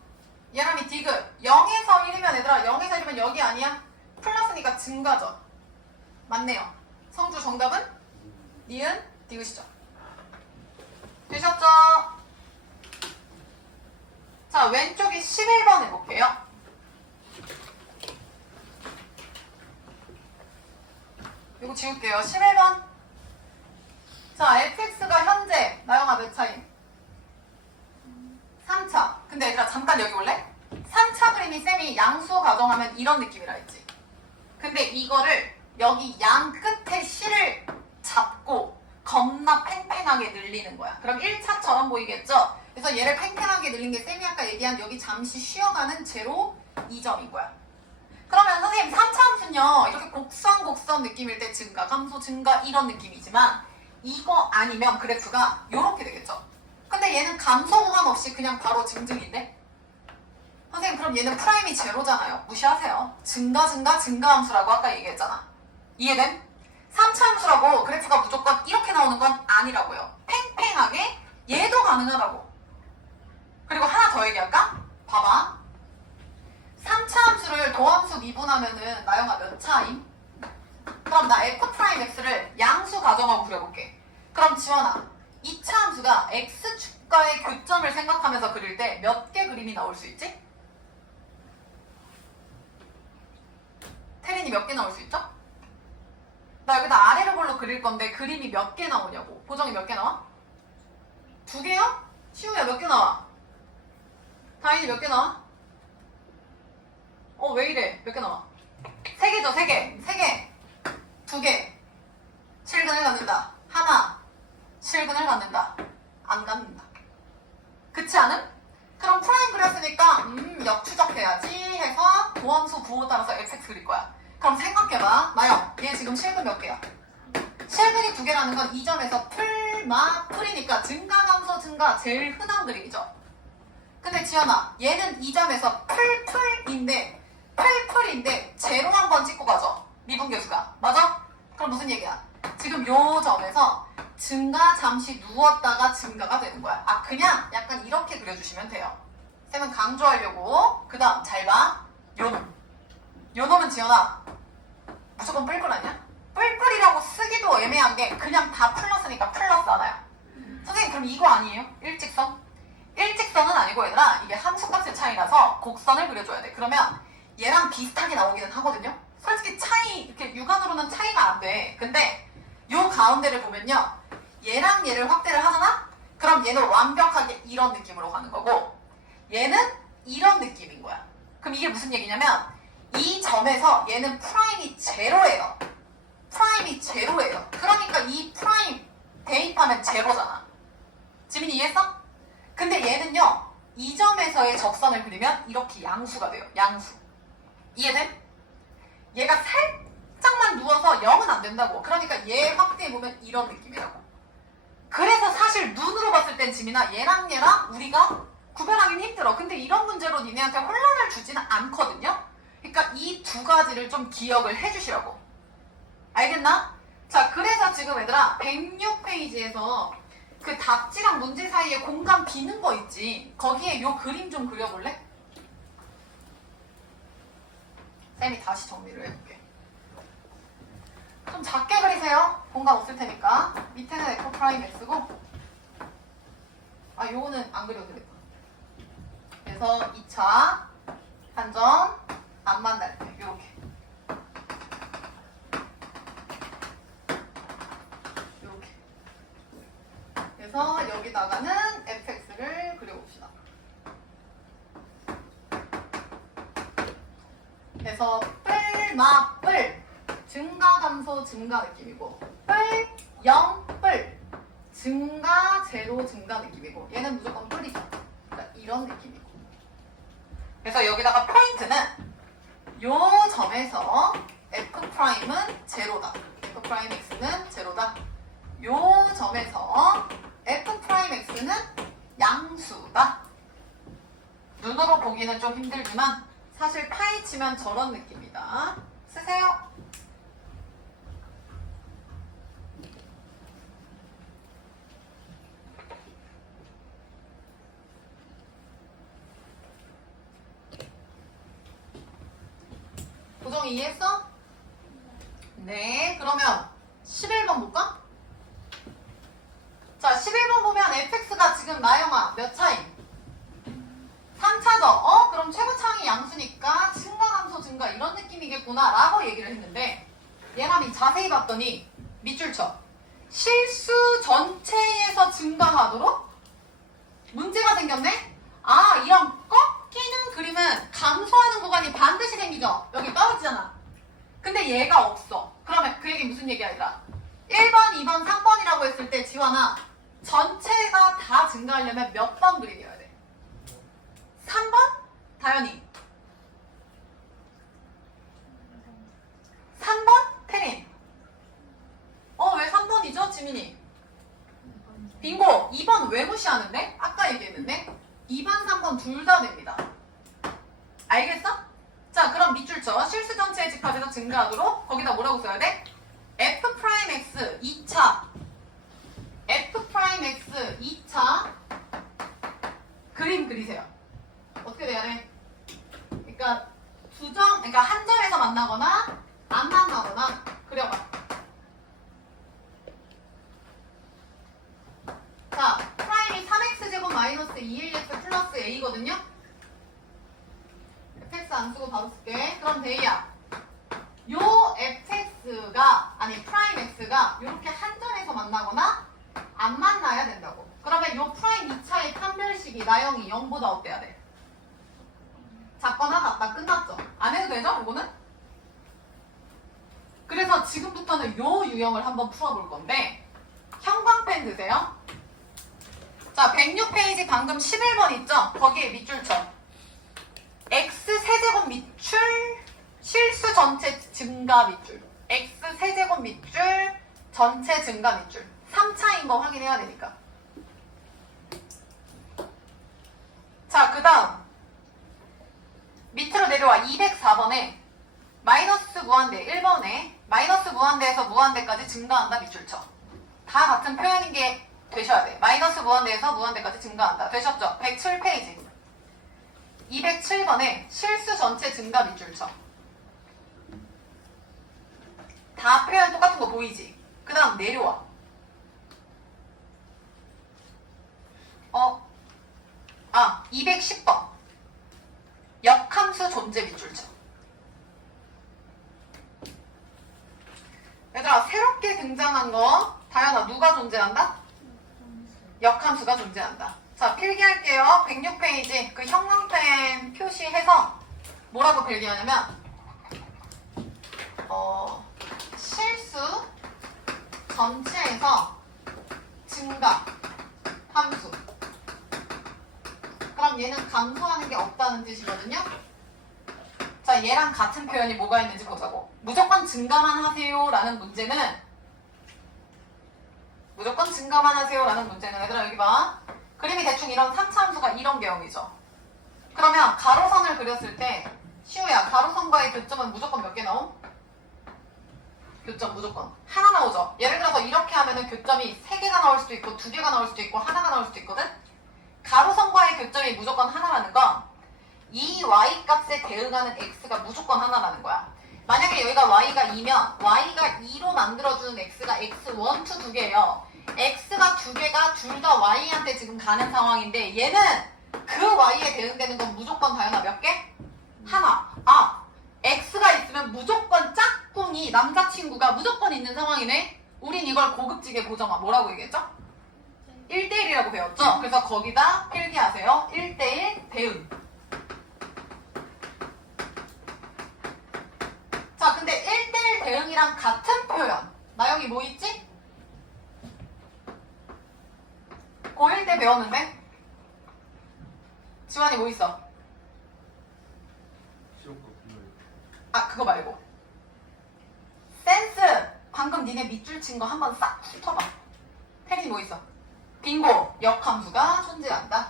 얘람이 디귿 0에서 1이면 얘들아 0에서 1이면 여기 아니야? 플러스니까 증가죠? 맞네요. 성주 정답은? 니은 디귿이죠. 되셨죠? 자, 왼쪽이 11번 해볼게요. 이거 지울게요. 11번. 자, fx가 현재 나영아 몇 차임? 3차. 근데 얘들아 잠깐 여기 올래? 3차 그림이 쌤이 양수 가정하면 이런 느낌이라 했지. 근데 이거를 여기 양 끝에 실을 잡고 겁나 팽팽하게 늘리는 거야. 그럼 1차처럼 보이겠죠? 그래서 얘를 팽팽하게 늘린 게 쌤이 아까 얘기한 여기 잠시 쉬어가는 제로 2점인 거야. 그러면 선생님 3차 함수는요 이렇게 곡선 느낌일 때 증가, 감소, 증가 이런 느낌이지만 이거 아니면 그래프가 이렇게 되겠죠. 근데 얘는 감소 구간 없이 그냥 바로 증증인데? 선생님 그럼 얘는 프라임이 제로잖아요. 무시하세요. 증가 함수라고 아까 얘기했잖아. 이해됨? 3차 함수라고 그래프가 무조건 이렇게 나오는 건 아니라고요. 팽팽하게 얘도 가능하다고. 그리고 하나 더 얘기할까? 봐봐. 3차 함수를 도함수 미분하면은 나영아 몇 차임? 그럼 나 f'x를 양수 가정하고 그려볼게. 그럼 지원아 2차 함수가 x축과의 교점을 생각하면서 그릴 때 몇 개 그림이 나올 수 있지? 태린이 몇 개 나올 수 있죠? 나 여기다 아래를 볼로 그릴 건데 그림이 몇 개 나오냐고. 보정이 몇 개 나와? 2개요? 시우야 몇 개 나와? 다인이 몇 개 나와? 왜 이래? 몇 개 나와? 3개죠, 3개. 3개. 2개. 실근을 갖는다. 하나. 실근을 갖는다. 안 갖는다. 그치 않음? 그럼 프라임 그렸으니까 역추적해야지 해서 도함수 부호 따라서 fx 그릴 거야. 그럼 생각해봐. 나영, 얘 지금 실근 몇 개야? 실근이 2개라는 건 이 점에서 풀이니까 증가, 감소, 증가 제일 흔한 그림이죠. 근데 지연아, 얘는 이 점에서 풀인데 제로 한번 찍고 가죠. 미분계수가. 맞아? 그럼 무슨 얘기야? 지금 요 점에서 증가 잠시 누웠다가 증가가 되는 거야. 아, 그냥 약간 이렇게 그려주시면 돼요. 쌤은 강조하려고. 그 다음 잘 봐. 요놈. 요놈은 지연아 무조건 뿔뿔 아니야? 뿔뿔이라고 쓰기도 애매한 게 그냥 다 플러스니까 플러스 하나야. 선생님 그럼 이거 아니에요? 일직선? 일직선은 아니고 얘들아 이게 함수값의 차이라서 곡선을 그려줘야 돼. 그러면 얘랑 비슷하게 나오기는 하거든요. 솔직히 차이 이렇게 육안으로는 차이가 안 돼. 근데 요 가운데를 보면요 얘랑 얘를 확대를 하잖아? 그럼 그럼 얘는 완벽하게 이런 느낌으로 가는 거고 얘는 이런 느낌인 거야. 그럼 이게 무슨 얘기냐면 이 점에서 얘는 프라임이 제로예요. 프라임이 제로예요. 그러니까 이 프라임 대입하면 제로잖아. 지민이 이해했어? 근데 얘는요. 이 점에서의 적선을 그리면 이렇게 양수가 돼요. 양수. 이해돼? 얘가 살짝만 누워서 0은 안 된다고. 그러니까 얘 확대해보면 이런 느낌이라고. 그래서 사실 눈으로 봤을 땐 지민아 얘랑 우리가 구별하기는 힘들어. 근데 이런 문제로 니네한테 혼란을 주지는 않거든요. 그러니까 이 두 가지를 좀 기억을 해주시라고. 알겠나? 자, 그래서 지금 얘들아 106페이지에서 그 답지랑 문제 사이에 공간 비는 거 있지. 거기에 요 그림 좀 그려볼래? 쌤이 다시 정리를 해볼게. 좀 작게 그리세요. 공간 없을 테니까. 밑에는 F 프라임 X고 요거는 안 그려도 되겠다. 그래서 2차 한점 안 만날 때 요렇게 그래서 여기다가는 fx를 그려봅시다. 그래서 뿔 증가 감소 증가 느낌이고 뿔 0, 뿔 증가 제로 증가 느낌이고 얘는 무조건 뿔이죠. 그러니까 이런 느낌이고 그래서 여기다가 포인트는 요 점에서 f'은 제로다. f'x는 제로다. 요 점에서 f'x는 양수다. 눈으로 보기는 좀 힘들지만 사실 파헤치면 저런 느낌이다. 쓰세요. 고정이 이해했어? 네, 그러면 11번 볼까? 자, 11번 보면 fx가 지금 나영아 몇 차임? 3차죠? 그럼 최고차항이 양수니까 증가 감소 증가 이런 느낌이겠구나 라고 얘기를 했는데 얘가 자세히 봤더니 밑줄 쳐. 실수 전체에서 증가하도록 문제가 생겼네? 이런 꺾이는 그림은 감소하는 구간이 반드시 생기죠? 여기 떨어지잖아. 근데 얘가 없어. 그러면 그 얘기 무슨 얘기야 얘들아? 1번, 2번, 3번이라고 했을 때 지원아 전체가 다 증가하려면 몇 번 그림이어야 돼? 3번? 다현이 3번? 태린 왜 3번이죠? 지민이 빙고 2번 왜 무시하는데? 아까 얘기했는데 2번, 3번 둘 다 됩니다. 알겠어? 자, 그럼 밑줄 쳐. 실수 전체의 집합에서 증가하도록 거기다 뭐라고 써야 돼? f'x 2차 f'x 2차 그림 그리세요. 어떻게 돼야 돼? 그러니까 그러니까 한 점에서 만나거나 안 만나거나 그려봐. 자, 프라임이 3x제곱 마이너스 2ax 플러스 a거든요? fx 안 쓰고 바로 쓸게. 그럼 데이야. 요 fx가, 프라임 x가 요렇게 한 점에서 만나거나 안 만나야 된다고. 그러면 요 프라임 2차의 판별식이 나영이 0보다 어때야 돼? 작거나 같다. 끝났죠? 안 해도 되죠? 이거는? 그래서 지금부터는 요 유형을 한번 풀어볼 건데 형광펜 드세요. 자, 106페이지 방금 11번 있죠? 거기에 밑줄 쳐. x 세제곱 밑줄 실수 전체 증가 밑줄 x 세제곱 밑줄 전체 증가 밑줄 3차인 거 확인해야 되니까. 자, 그 다음 밑으로 내려와. 204번에 마이너스 무한대 1번에 마이너스 무한대에서 무한대까지 증가한다 밑줄 쳐. 다 같은 표현인 게 되셔야 돼. 마이너스 무한대에서 무한대까지 증가한다. 되셨죠? 107페이지 207번에 실수 전체 증가 밑줄 쳐. 다 표현 똑같은 거 보이지? 그 다음 내려와. 210번 역함수 존재 밑줄 쳐. 얘들아, 새롭게 등장한 거 다현아 누가 존재한다? 역함수가 존재한다. 자, 필기할게요. 106페이지 그 형광펜 표시해서 뭐라고 필기하냐면 실수 전체에서 증가 함수. 그럼 얘는 감소하는 게 없다는 뜻이거든요. 자, 얘랑 같은 표현이 뭐가 있는지 보자고. 무조건 증가만 하세요 라는 문제는 얘들아 여기 봐. 그림이 대충 이런 3차 함수가 이런 개형이죠. 그러면 가로선을 그렸을 때 시우야, 가로선과의 교점은 무조건 몇 개 나옴? 교점 무조건 하나 나오죠. 예를 들어서 이렇게 하면은 교점이 3개가 나올 수도 있고 2개가 나올 수도 있고 하나가 나올 수도 있거든. 가로선과의 교점이 무조건 하나라는 건 이 y 값에 대응하는 x가 무조건 하나라는 거야. 만약에 여기가 y가 2면 y가 2로 만들어주는 x가 x1, 2 두 개예요. x가 2개가 둘 다 y한테 지금 가는 상황인데 얘는 그 y에 대응되는 건 무조건 다연아 몇 개? 하나. x가 있으면 무조건 짝꿍이 남자친구가 무조건 있는 상황이네. 우린 이걸 고급지게 고정화 뭐라고 얘기했죠? 1대1이라고 배웠죠? 그래서 거기다 필기하세요. 1대1 대응. 자, 근데 1대1 대응이랑 같은 표현. 나영이 뭐 있지? 고1 때 배웠는데? 지환이 뭐 있어? 그거 말고. 센스! 방금 니네 밑줄 친 거 한번 싹 훑어봐. 태린이 뭐 있어? 빙고! 역함수가 존재한다.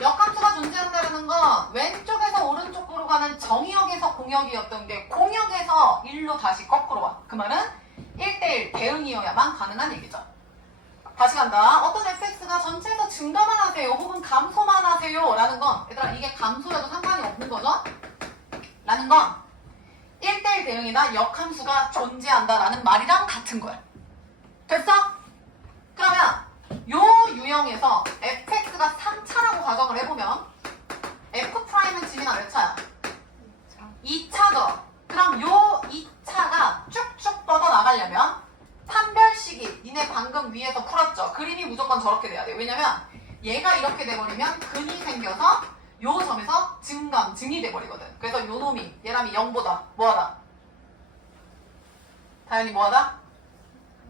역함수가 존재한다는 건 왼쪽에서 오른쪽으로 가는 정역에서 공역이었던 게 공역에서 1로 다시 거꾸로 와. 그 말은 1대1 대응이어야만 가능한 얘기죠. 다시 간다. 어떤 fx가 전체에서 증가만 하세요 혹은 감소만 하세요 라는 건 얘들아 이게 감소라도 상관이 없는 거죠? 라는 건 1대1 대응이나 역함수가 존재한다 라는 말이랑 같은 거야. 됐어? 그러면 요 유형에서 fx가 3차라고 가정을 해보면 f'은 지민아 몇 차야? 2차죠. 그럼 요 2차가 쭉쭉 뻗어나가려면 판별식이 니네 방금 위에서 풀었죠? 그림이 무조건 저렇게 돼야 돼. 왜냐면 얘가 이렇게 돼버리면 근이 생겨서 요 점에서 증이 돼버리거든. 그래서 요 놈이 얘람이 0보다 뭐하다? 다현이 뭐하다?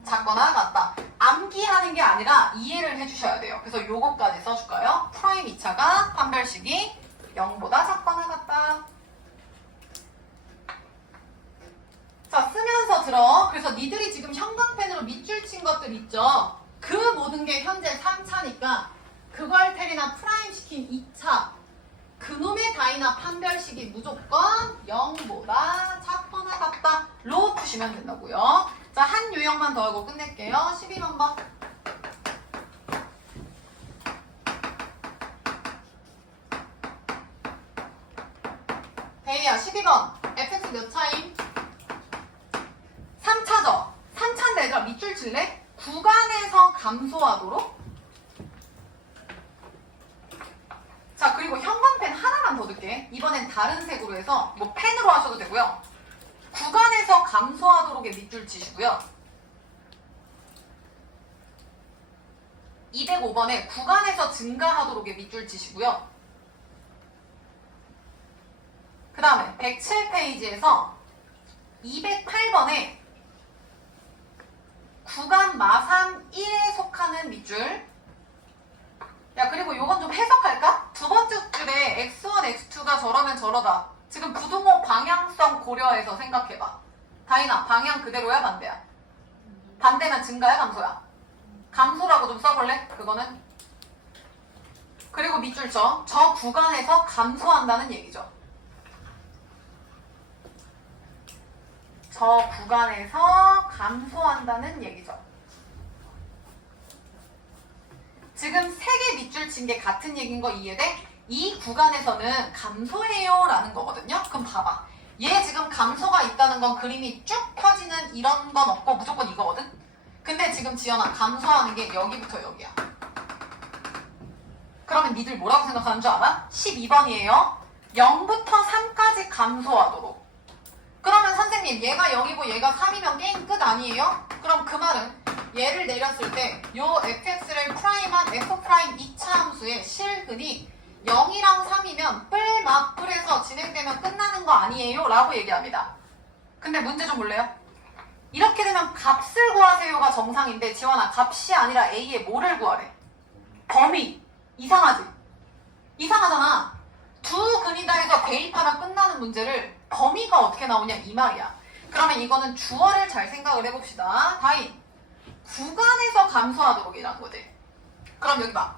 작거나 같다. 암기하는 게 아니라 이해를 해주셔야 돼요. 그래서 요거까지 써줄까요? 프라임 2차가 판별식이 0보다 작거나 같다. 자, 쓰면서 들어. 그래서 니들이 지금 형광펜으로 밑줄 친 것들 있죠? 그 모든 게 현재 3차니까 그걸 테리나 프라임 시킨 2차 그놈의 다이나 판별식이 무조건 0보다 작거나 같다 로 푸시면 된다고요. 자, 한 유형만 더 하고 끝낼게요. 12번 봐. 대희야 12번 fx 몇 차임? 3차죠? 3차인데 얘들아 밑줄 칠래? 구간에서 감소하도록. 자, 그리고 형광펜 하나만 더 넣을게. 이번엔 다른 색으로 해서 뭐 펜으로 하셔도 되고요. 구간에서 감소하도록의 밑줄 치시고요. 205번에 구간에서 증가하도록의 밑줄 치시고요. 그 다음에 107페이지에서 208번에 구간 마삼 1에 속하는 밑줄. 야, 그리고 요건 좀 해석할까? 두 번째 줄에 x1, x2가 저러면 저러다. 지금 부등호 방향성 고려해서 생각해봐. 다인아, 방향 그대로야, 반대야? 반대면 증가야, 감소야? 감소라고 좀 써볼래? 그거는? 그리고 밑줄 쳐. 저 구간에서 감소한다는 얘기죠. 저 구간에서 감소한다는 얘기죠. 지금 3개 밑줄 친 게 같은 얘기인 거 이해돼? 이 구간에서는 감소해요 라는 거거든요. 그럼 봐봐. 얘 지금 감소가 있다는 건 그림이 쭉 펴지는 이런 건 없고 무조건 이거거든? 근데 지금 지연아 감소하는 게 여기부터 여기야. 그러면 니들 뭐라고 생각하는 줄 알아? 12번이에요. 0부터 3까지 감소하도록. 그러면 선생님 얘가 0이고 얘가 3이면 게임 끝 아니에요? 그럼 그 말은 얘를 내렸을 때 요 fx를 프라임한 f 프라임 2차 함수의 실근이 0이랑 3이면 뿔맞뿔해서 진행되면 끝나는 거 아니에요? 라고 얘기합니다. 근데 문제 좀 볼래요? 이렇게 되면 값을 구하세요가 정상인데 지원아 값이 아니라 A의 뭐를 구하래? 범위. 이상하지? 이상하잖아. 두 근이 다해서 대입하면 끝나는 문제를 범위가 어떻게 나오냐 이 말이야. 그러면 이거는 주어를 잘 생각을 해봅시다. 다인. 구간에서 감소하도록 이란 거지. 그럼 여기 봐.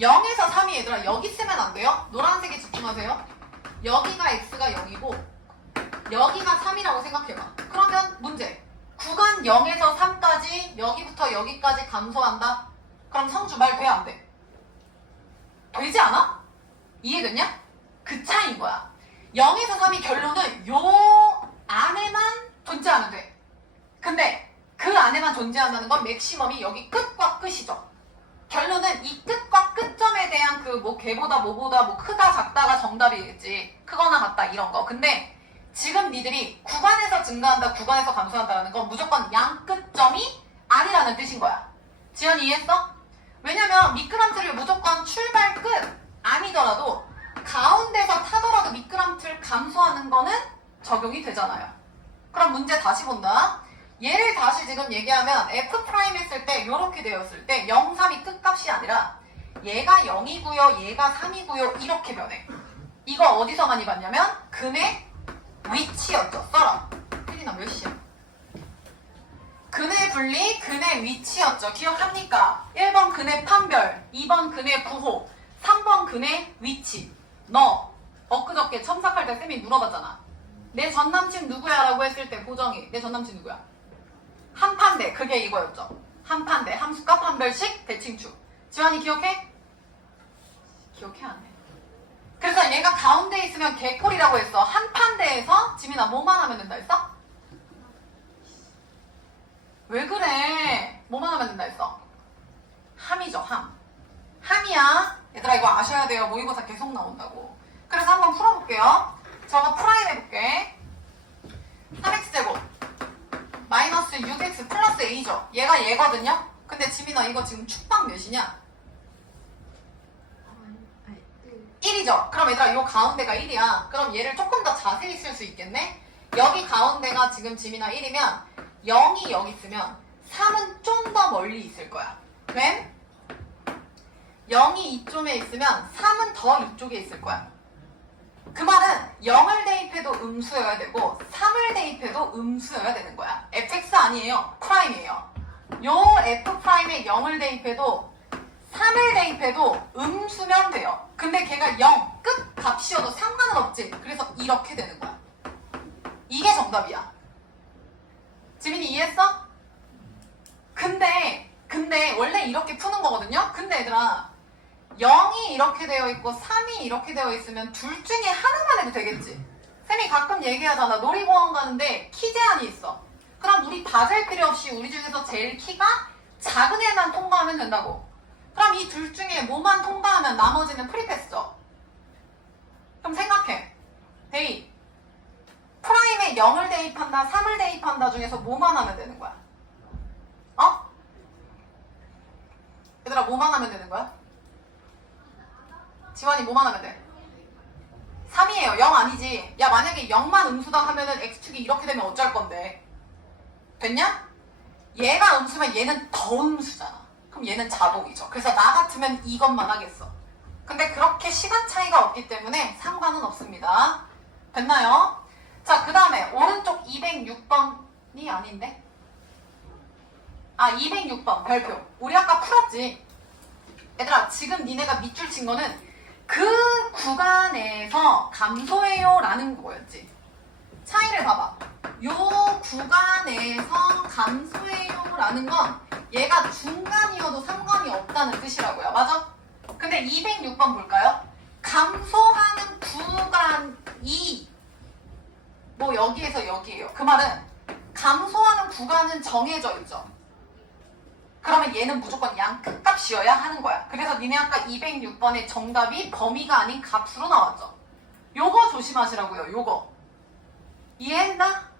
0에서 3이 얘들아 여기 쓰면 안 돼요? 노란색에 집중하세요. 여기가 x가 0이고 여기가 3이라고 생각해봐. 그러면 문제. 구간 0에서 3까지 여기부터 여기까지 감소한다? 그럼 성주 말 돼? 안 돼? 되지 않아? 이해됐냐? 그 차이인 거야. 0에서 3이 결론은 요 안에만 존재하면 돼. 근데 그 안에만 존재한다는 건 맥시멈이 여기 끝과 끝이죠. 결론은 이 끝과 끝점에 대한 그 뭐 걔보다 뭐보다 뭐 크다 작다가 정답이겠지. 크거나 같다 이런 거. 근데 지금 니들이 구간에서 증가한다 구간에서 감소한다는 건 무조건 양 끝점이 아니라는 뜻인 거야. 지연이 이해했어? 왜냐면 미끄럼틀을 무조건 출발 끝 아니더라도 가운데서 타더라도 미끄럼틀 감소하는 거는 적용이 되잖아요. 그럼 문제 다시 본다. 얘를 다시 지금 얘기하면 F' 했을 때 이렇게 되었을 때 0, 3이 끝값이 아니라 얘가 0이고요 얘가 3이고요 이렇게 변해. 이거 어디서 많이 봤냐면 근의 위치였죠. 써라. 혜린아 몇 시야? 근의 분리, 근의 위치였죠. 기억합니까? 1번 근의 판별, 2번 근의 부호, 3번 근의 위치. 너 엊그저께 첨삭할 때 쌤이 물어봤잖아. 내 전남친 누구야? 라고 했을 때 보정이 내 전남친 누구야? 한판대. 그게 이거였죠. 한판대. 함수값 판별식 대칭축. 지환이 기억해? 기억해 안 해? 그래서 얘가 가운데 있으면 개꼴이라고 했어. 한판대에서 지민아 뭐만 하면 된다 했어? 왜 그래? 뭐만 하면 된다 했어? 함이죠, 함. 함이야. 얘들아 이거 아셔야 돼요. 모의고사 계속 나온다고. 그래서 한번 풀어볼게요. 저거 프라임 해볼게. 3x제곱 마이너스 6x 플러스 a죠. 얘가 얘거든요. 근데 지민아 이거 지금 축방 몇이냐? 1이죠. 그럼 얘들아 이 가운데가 1이야. 그럼 얘를 조금 더 자세히 쓸 수 있겠네? 여기 가운데가 지금 지민아 1이면 0이 여기 있으면 3은 좀 더 멀리 있을 거야. 왜? 0이 이쪽에 있으면 3은 더 이쪽에 있을 거야. 그 말은 0을 대입해도 음수여야 되고 3을 대입해도 음수여야 되는 거야. fx 아니에요. 프라임이에요. 요 f'에 0을 대입해도 3을 대입해도 음수면 돼요. 근데 걔가 0 끝 값이어도 상관은 없지. 그래서 이렇게 되는 거야. 이게 정답이야. 지민이 이해했어? 근데 원래 이렇게 푸는 거거든요. 근데 얘들아 0이 이렇게 되어 있고 3이 이렇게 되어 있으면 둘 중에 하나만 해도 되겠지. 쌤이 가끔 얘기하잖아. 놀이공원 가는데 키 제한이 있어. 그럼 우리 다될 필요 없이 우리 중에서 제일 키가 작은 애만 통과하면 된다고. 그럼 이 둘 중에 뭐만 통과하면 나머지는 프리패스죠. 그럼 생각해. 대입. 프라임에 0을 대입한다, 3을 대입한다 중에서 뭐만 하면 되는 거야? 어? 얘들아 뭐만 하면 되는 거야? 지환이 뭐만 하면 돼? 3이에요. 0 아니지. 야 만약에 0만 음수다 하면은 x축이 이렇게 되면 어쩔 건데. 됐냐? 얘가 음수면 얘는 더 음수잖아. 그럼 얘는 자동이죠. 그래서 나 같으면 이것만 하겠어. 근데 그렇게 시간 차이가 없기 때문에 상관은 없습니다. 됐나요? 자, 그 다음에 오른쪽 206번이 아닌데? 아, 206번 별표. 우리 아까 풀었지. 얘들아, 지금 니네가 밑줄 친 거는 그 구간에서 감소해요 라는 거였지. 차이를 봐봐. 요 구간에서 감소해요 라는 건 얘가 중간이어도 상관이 없다는 뜻이라고요. 맞아? 근데 206번 볼까요? 감소하는 구간이 뭐 여기에서 여기에요. 그 말은 감소하는 구간은 정해져 있죠. 그러면 얘는 무조건 양 끝값이어야 하는 거야. 그래서 니네 아까 206번의 정답이 범위가 아닌 값으로 나왔죠. 요거 조심하시라고요. 요거. 이해했나?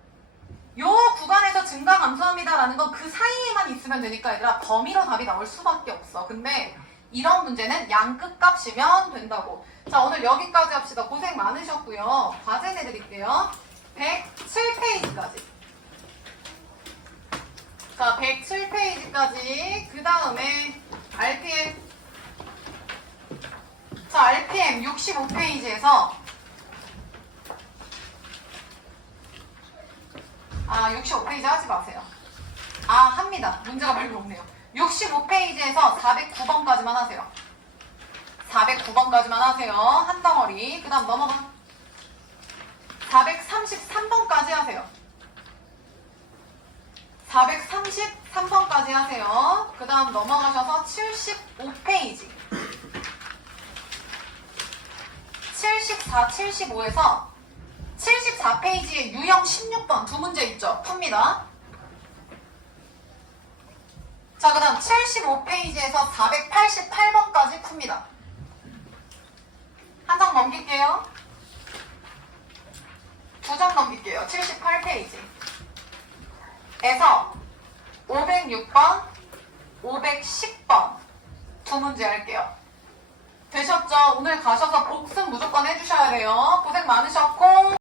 요 구간에서 증가 감소합니다라는 건 그 사이에만 있으면 되니까 얘들아 범위로 답이 나올 수밖에 없어. 근데 이런 문제는 양끝 값이면 된다고. 자, 오늘 여기까지 합시다. 고생 많으셨고요. 과제 내드릴게요. 107페이지까지. 자, 107페이지까지. 그 다음에 RPM. 자, RPM 65페이지에서 65페이지 하지 마세요. 합니다. 문제가 별로 없네요. 65페이지에서 409번까지만 하세요. 409번까지만 하세요. 한 덩어리. 그 다음 넘어가. 433번까지 하세요. 433번까지 하세요. 그 다음 넘어가셔서 75페이지. 74, 75에서 74페이지에 유형 16번 두 문제 있죠? 풉니다. 자, 그 다음 75페이지에서 488번까지 풉니다. 한 장 넘길게요. 두 장 넘길게요. 78페이지. 에서 506번, 510번 두 문제 할게요. 되셨죠? 오늘 가셔서 복습 무조건 해주셔야 돼요. 고생 많으셨고